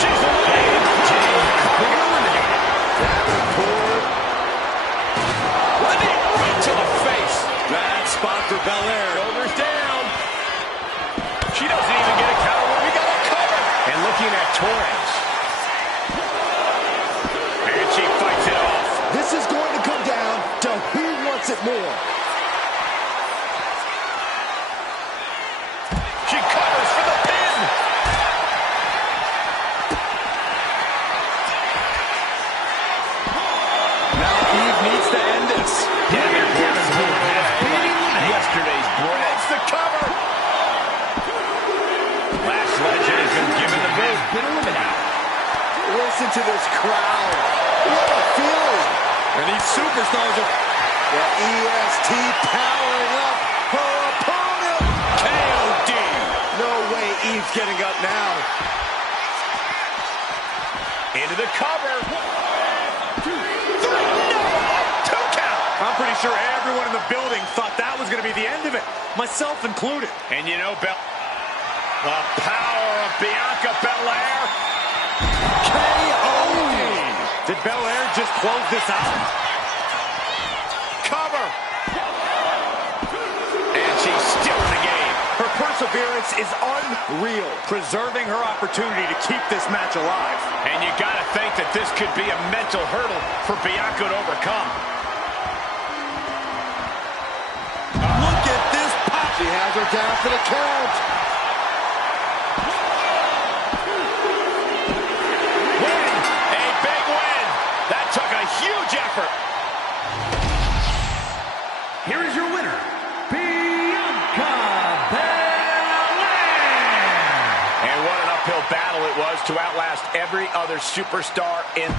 She's eliminated. Davenport. With a knee right to the face. Bad spot for Belair. Shoulders down. She doesn't even get a counter when we got a cover. And looking at Torres. And she fights it off. This is going to come down to who wants it more. She covers for the pin. Now Eve needs to end this. Yesterday's bread. It's the cover. Last Legend has been given the boot. Been eliminated. Listen to this crowd. What a feeling. And these superstars are The EST powering up her opponent. KOD. No way Eve's getting up now. Into the cover. 1, 2, 3. No! 2 count. I'm pretty sure everyone in the building thought that was going to be the end of it, myself included. And you know, the power of Bianca Belair. KOD. Did Belair just close this out? Cover. And she's still in the game. Her perseverance is unreal, preserving her opportunity to keep this match alive. And you got to think that this could be a mental hurdle for Bianca to overcome. Look at this pop. She has her down for the count. Win! A big win! That took a huge effort. Here is your winner, Bianca Belair. And what an uphill battle it was to outlast every other superstar in...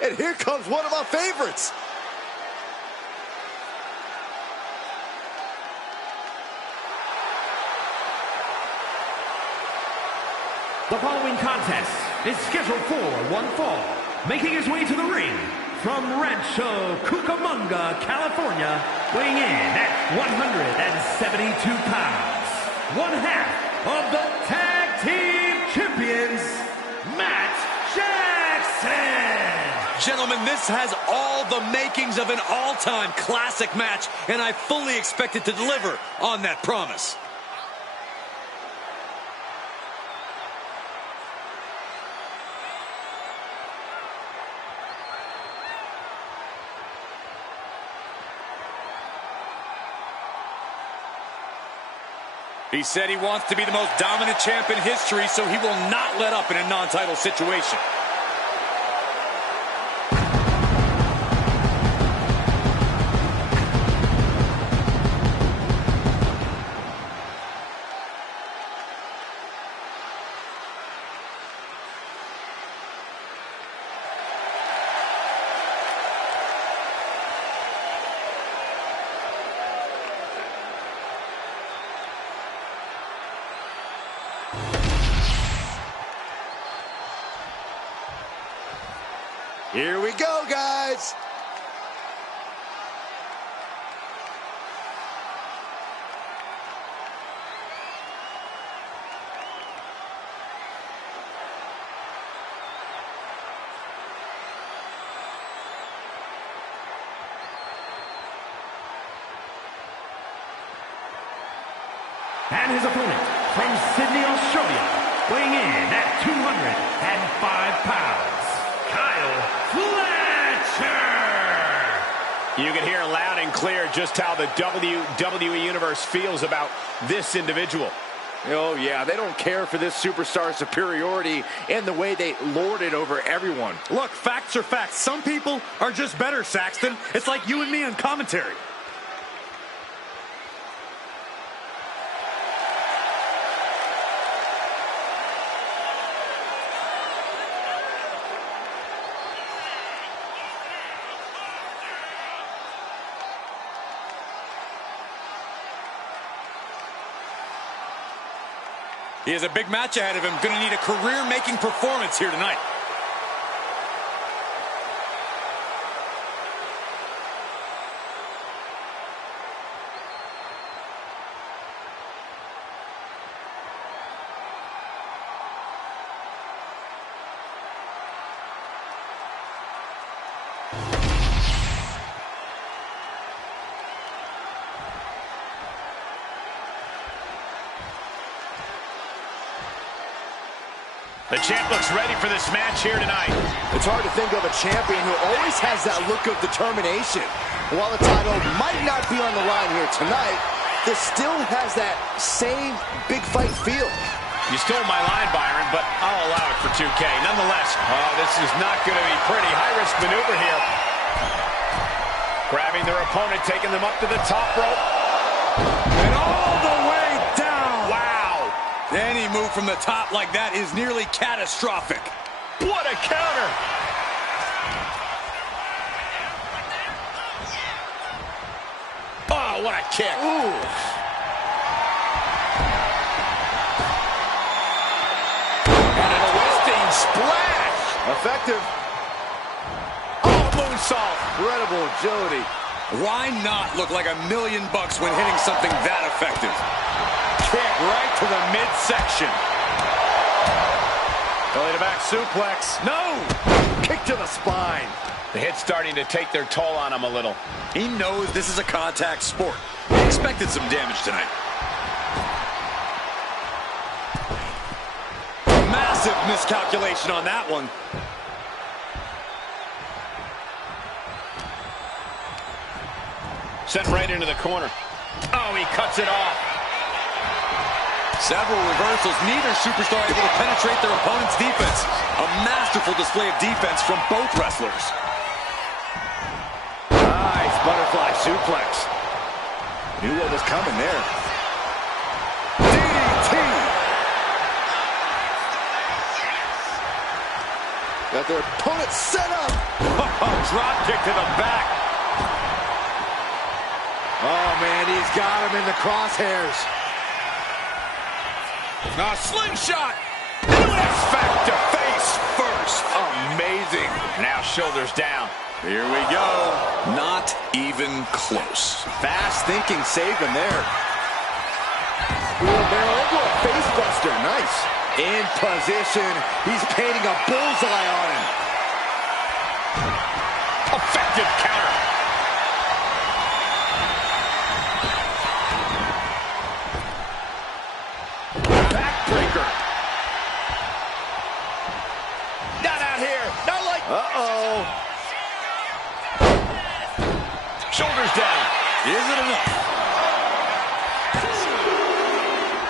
And here comes one of my favorites. The following contest is scheduled for one fall. Making his way to the ring from Rancho Cucamonga, California, weighing in at 172 pounds, one half of the Tag Team Champions, Matt Jackson. Gentlemen, this has all the makings of an all-time classic match, and I fully expect it to deliver on that promise. He said he wants to be the most dominant champ in history, so he will not let up in a non-title situation. Here we go, guys. And his opponent from Sydney, Australia, weighing in at 205 pounds, Kyle Fletcher. You can hear loud and clear just how the WWE Universe feels about this individual. Oh, yeah, they don't care for this superstar superiority and the way they lord it over everyone. Look, facts are facts. Some people are just better, Saxton. It's like you and me on commentary. He has a big match ahead of him. Going to need a career-making performance here tonight. The champ looks ready for this match here tonight. It's hard to think of a champion who always has that look of determination. While the title might not be on the line here tonight, this still has that same big fight feel. You stole my line, Byron, but I'll allow it for 2K. Nonetheless, this is not going to be pretty. High-risk maneuver here. Grabbing their opponent, taking them up to the top rope. And all the way down. Wow. Any move from the top like that is nearly catastrophic. What a counter. Oh, what a kick. Ooh. And a twisting splash. Effective. Oh, moonsault. Incredible agility. Why not look like $1 million when hitting something that effective? Kick right to the midsection. Belly to back suplex. No! Kick to the spine. The hit's starting to take their toll on him a little. He knows this is a contact sport. He expected some damage tonight. Massive miscalculation on that one. Sent right into the corner. Oh, he cuts it off. Several reversals, neither superstar able to penetrate their opponent's defense. A masterful display of defense from both wrestlers. Nice butterfly suplex. Knew what was coming there. DDT. Got their opponent set up. Drop kick to the back. Oh, man, he's got him in the crosshairs. A slingshot. X-Factor face first. Amazing. Now shoulders down. Here we go. Not even close. Fast thinking saved him there. Wheelbarrow into a face buster. Nice. In position. He's painting a bullseye on him. Effective counter. Backbreaker. Not out here. Not like. Uh-oh. Shoulders down. Is it enough?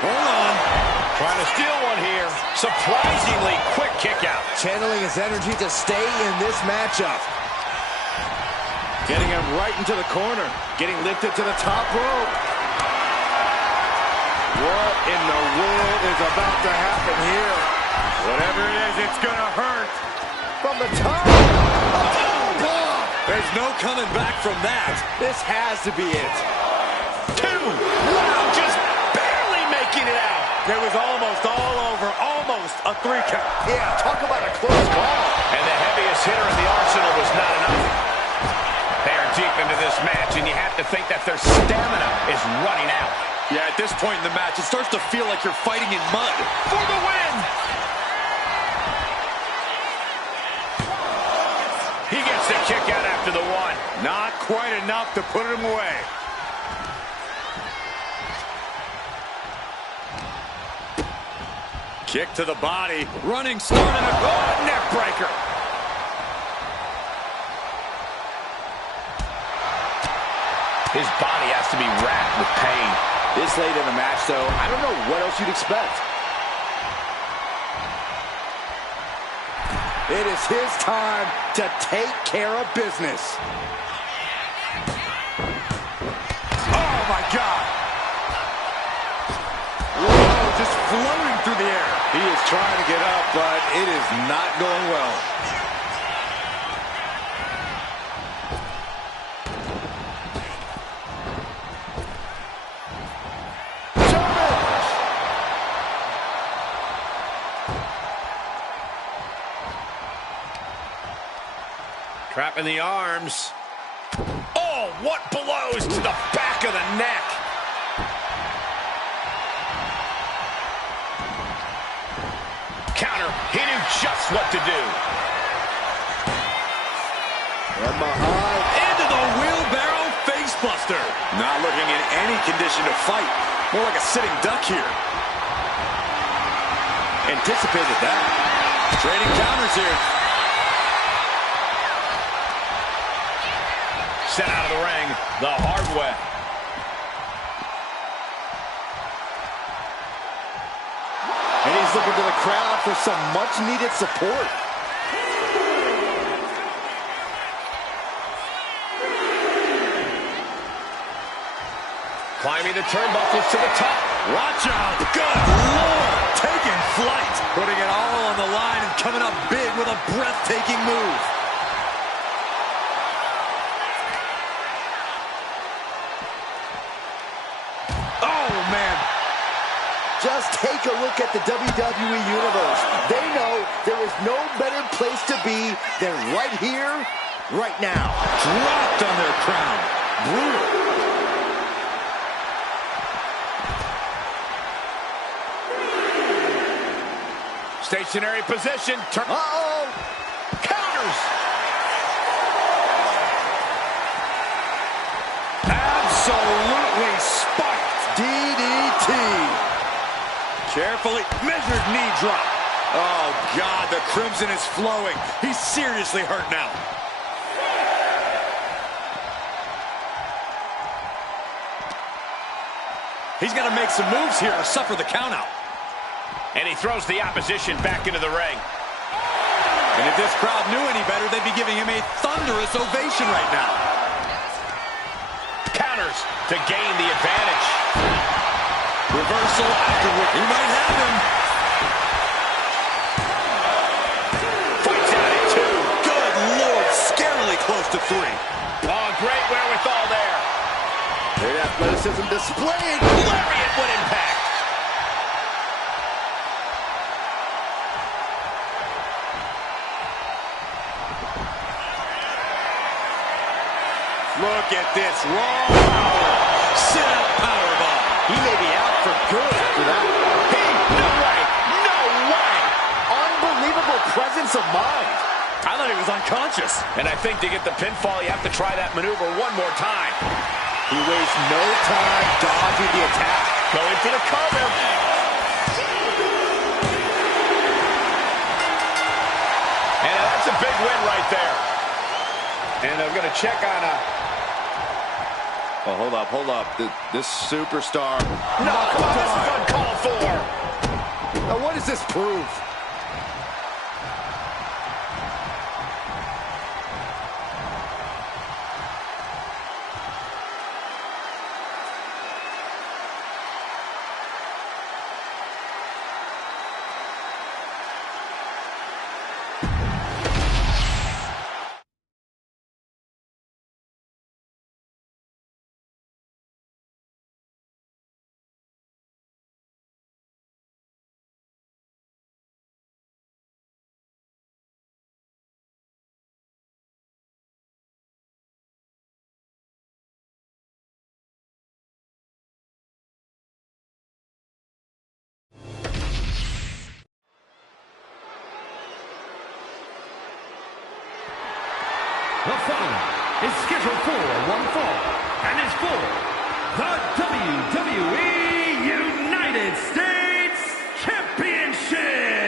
Hold on. Trying to steal one here. Surprisingly quick kick out. Channeling his energy to stay in this matchup. Getting him right into the corner. Getting lifted to the top rope. What in the world is about to happen here? Whatever it is, it's gonna hurt. From the top. Oh, There's no coming back from that. this has to be it. 2. Wow, just barely making it out. It was almost all over. Almost a 3 count. Yeah, talk about a close call. And the heaviest hitter in the arsenal was not enough. They are deep into this match, and you have to think that their stamina is running out. Yeah, at this point in the match, it starts to feel like you're fighting in mud. For the win! He gets the kick out after the 1. Not quite enough to put him away. Kick to the body. Running start and a neck breaker. His body has to be racked with pain. This late in the match, though, I don't know what else you'd expect. It is his time to take care of business. Oh, my God. Whoa, just floating through the air. He is trying to get up, but it is not going well. Trapping the arms. Oh, what blows to the back of the neck. Counter. He knew just what to do. From behind. Into the wheelbarrow facebuster. Not looking in any condition to fight. More like a sitting duck here. Anticipated that. Trading counters here. Sent out of the ring the hard way. And he's looking to the crowd for some much-needed support. Climbing the turnbuckles to the top. Watch out. Good Lord. Taking flight. Putting it all on the line and coming up big with a breathtaking move. Oh, man. Just take a look at the WWE Universe. They know there is no better place to be than right here, right now. Dropped on their crown. Brutal. Stationary position. Uh-oh. Counters. Absolutely spiked. DDT. Carefully measured knee drop. Oh, God, the crimson is flowing. He's seriously hurt now. He's got to make some moves here or suffer the countout. And he throws the opposition back into the ring. And if this crowd knew any better, they'd be giving him a thunderous ovation right now. Counters to gain the advantage. Reversal afterward. He might have him. Fights out athleticism displayed. Lariat would impact. Look at this raw power. Sit-up powerbomb. He may be out for good after that. Hey, no way. No way. Unbelievable presence of mind. I thought he was unconscious. And I think to get the pinfall, you have to try that maneuver one more time. He wastes no time dodging the attack. Going for the cover. And that's a big win right there. And I'm going to check on Oh, hold up. This superstar. No, come on, this is uncalled for. Now, what does this prove? The following is scheduled for one fall and is for the WWE United States Championship.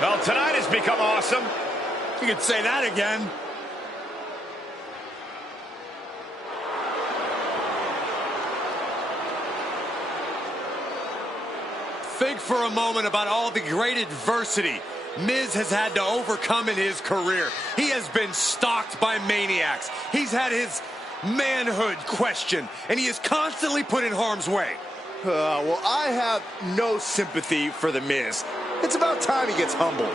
Well, tonight has become awesome. You could say that again. Think for a moment about all the great adversity Miz has had to overcome in his career. He has been stalked by maniacs. He's had his manhood questioned, and he is constantly put in harm's way. Well, I have no sympathy for The Miz. It's about time he gets humbled.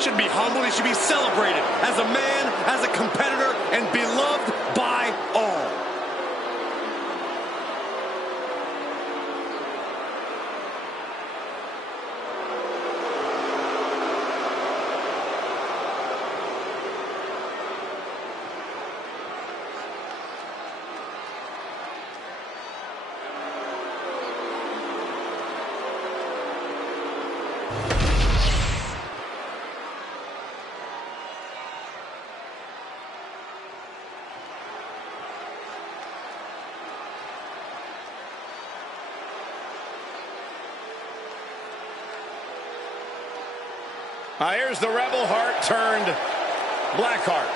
Shouldn't be humbled, he should be celebrated as a man, as a competitor, and beloved by all. Here's the Rebel Heart turned Blackheart.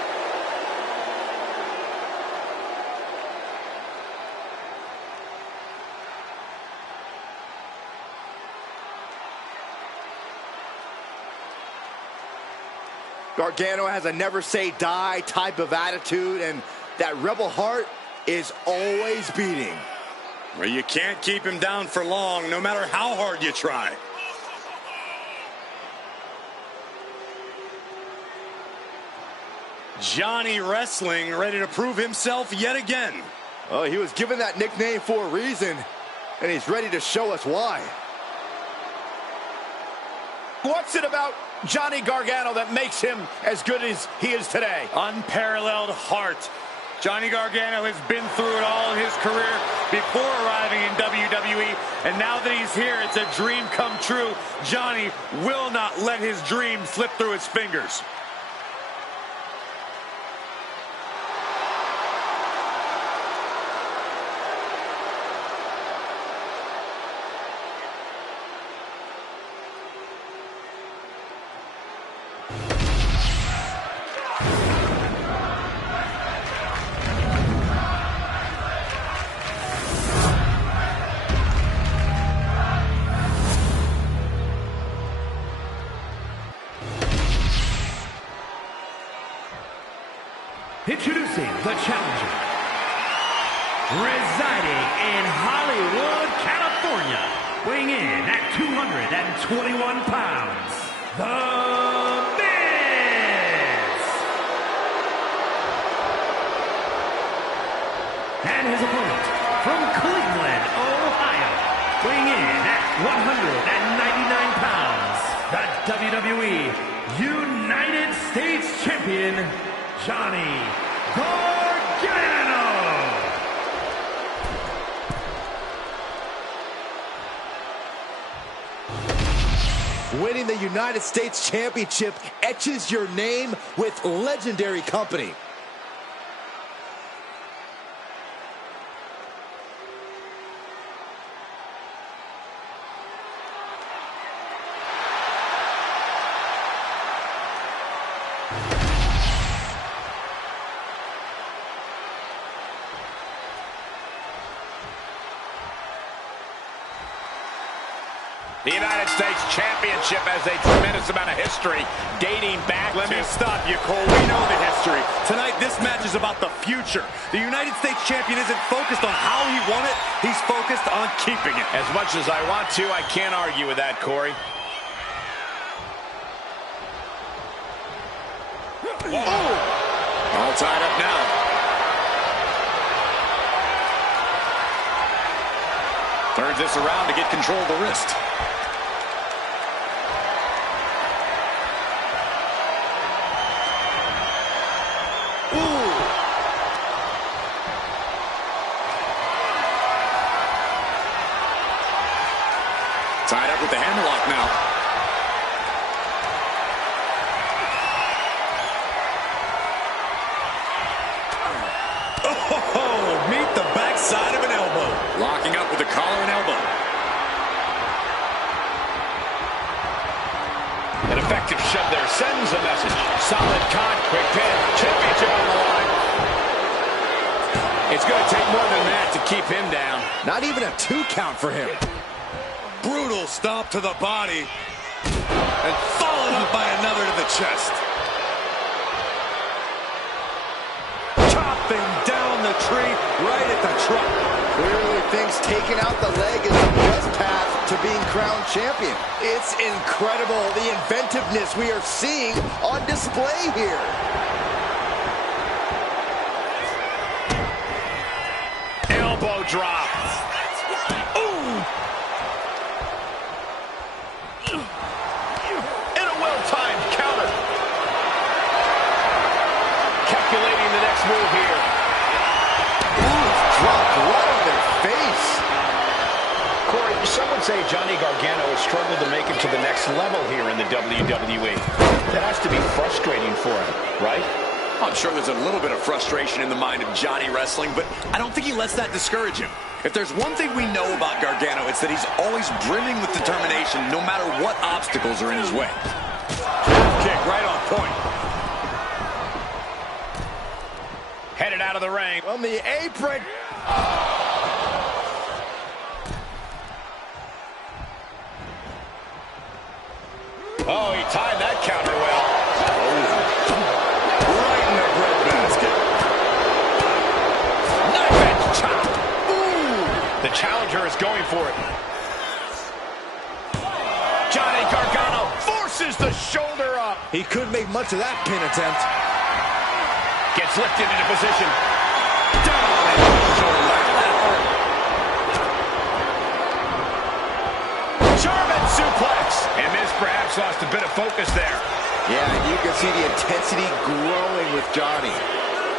Gargano has a never say die type of attitude, and that Rebel Heart is always beating. Well, you can't keep him down for long, no matter how hard you try. Johnny Wrestling ready to prove himself yet again. Oh, he was given that nickname for a reason, and he's ready to show us why. What's it about Johnny Gargano that makes him as good as he is today? Unparalleled heart. Johnny Gargano has been through it all in his career before arriving in WWE, and now that he's here, it's a dream come true. Johnny will not let his dream slip through his fingers. Introducing the challenger. Residing in Hollywood, California. Weighing in at 221 pounds. The Miz! And his opponent from Cleveland, Ohio. Weighing in at 199 pounds. The WWE United States Champion, Johnny Gargano! Winning the United States Championship etches your name with legendary company. The United States Championship has a tremendous amount of history dating back Let me stop you, Cole. We know the history. Tonight, this match is about the future. The United States Champion isn't focused on how he won it. He's focused on keeping it. As much as I want to, I can't argue with that, Corey. All tied up now. Turns this around to get control of the wrist. Tied up with the hammerlock now. Oh, meet the backside of an elbow. Locking up with the collar and elbow. An effective shove there sends a message. Solid con, quick pin, championship on the line. It's going to take more than that to keep him down. Not even a 2 count for him. Brutal stomp to the body. And followed up by another to the chest. Chopping down the tree right at the trunk. Clearly thinks taking out the leg is the best path to being crowned champion. It's incredible, the inventiveness we are seeing on display here. Elbow drop. Calculating the next move here. Ooh, dropped right on their face. Corey, some would say Johnny Gargano has struggled to make it to the next level here in the WWE. That has to be frustrating for him, right? I'm sure there's a little bit of frustration in the mind of Johnny Wrestling, but I don't think he lets that discourage him. If there's one thing we know about Gargano, it's that he's always brimming with determination no matter what obstacles are in his way. Kick right on point. Headed out of the ring. On the apron. Oh, he timed that counter well. Right in the breadbasket. Knife edge chop. Ooh. The challenger is going for it. Johnny Gargano forces the shoulder up. He couldn't make much of that pin attempt. Gets lifted into position. Down and shoulder. German suplex. And Miz perhaps lost a bit of focus there. Yeah, and you can see the intensity growing with Johnny.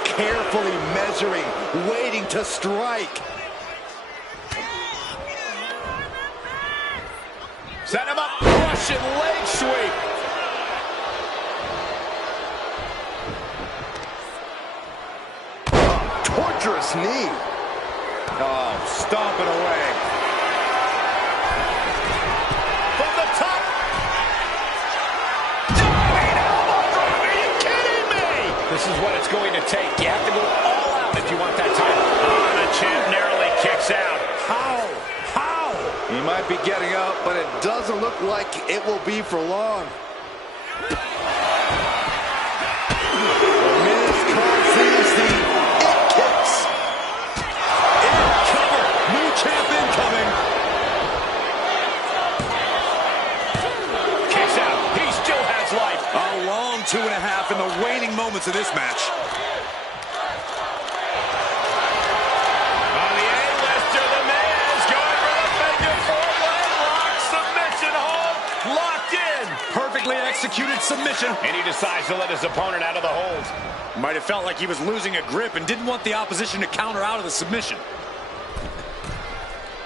Carefully measuring, waiting to strike. Set him up. Russian leg sweep. Torturous knee. Oh, stomping away. From the top. Diving elbow drop. Are you kidding me? This is what it's going to take. You have to go all out if you want that title. Oh, the champ narrowly kicks out. How? How? He might be getting up, but it doesn't look like it will be for long. The Miz calls these 2.5 in the waning moments of this match. On the A-lister, the Miz going for the figure four leg lock submission hold, locked in. Perfectly executed submission. And he decides to let his opponent out of the hold. Might have felt like he was losing a grip and didn't want the opposition to counter out of the submission.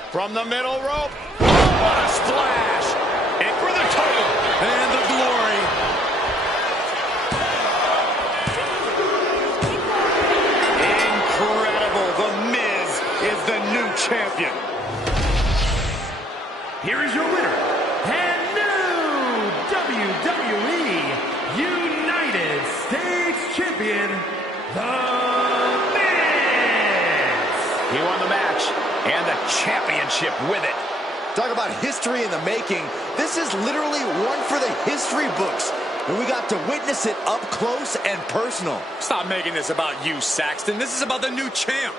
From the middle rope. Oh, what a splash. And for the title. And the glory. Incredible. The Miz is the new champion. Here is your winner, and new WWE United States Champion, The Miz. He won the match and the championship with it. Talk about history in the making. This is literally one for the history books. And we got to witness it up close and personal. Stop making this about you, Saxton. This is about the new champ.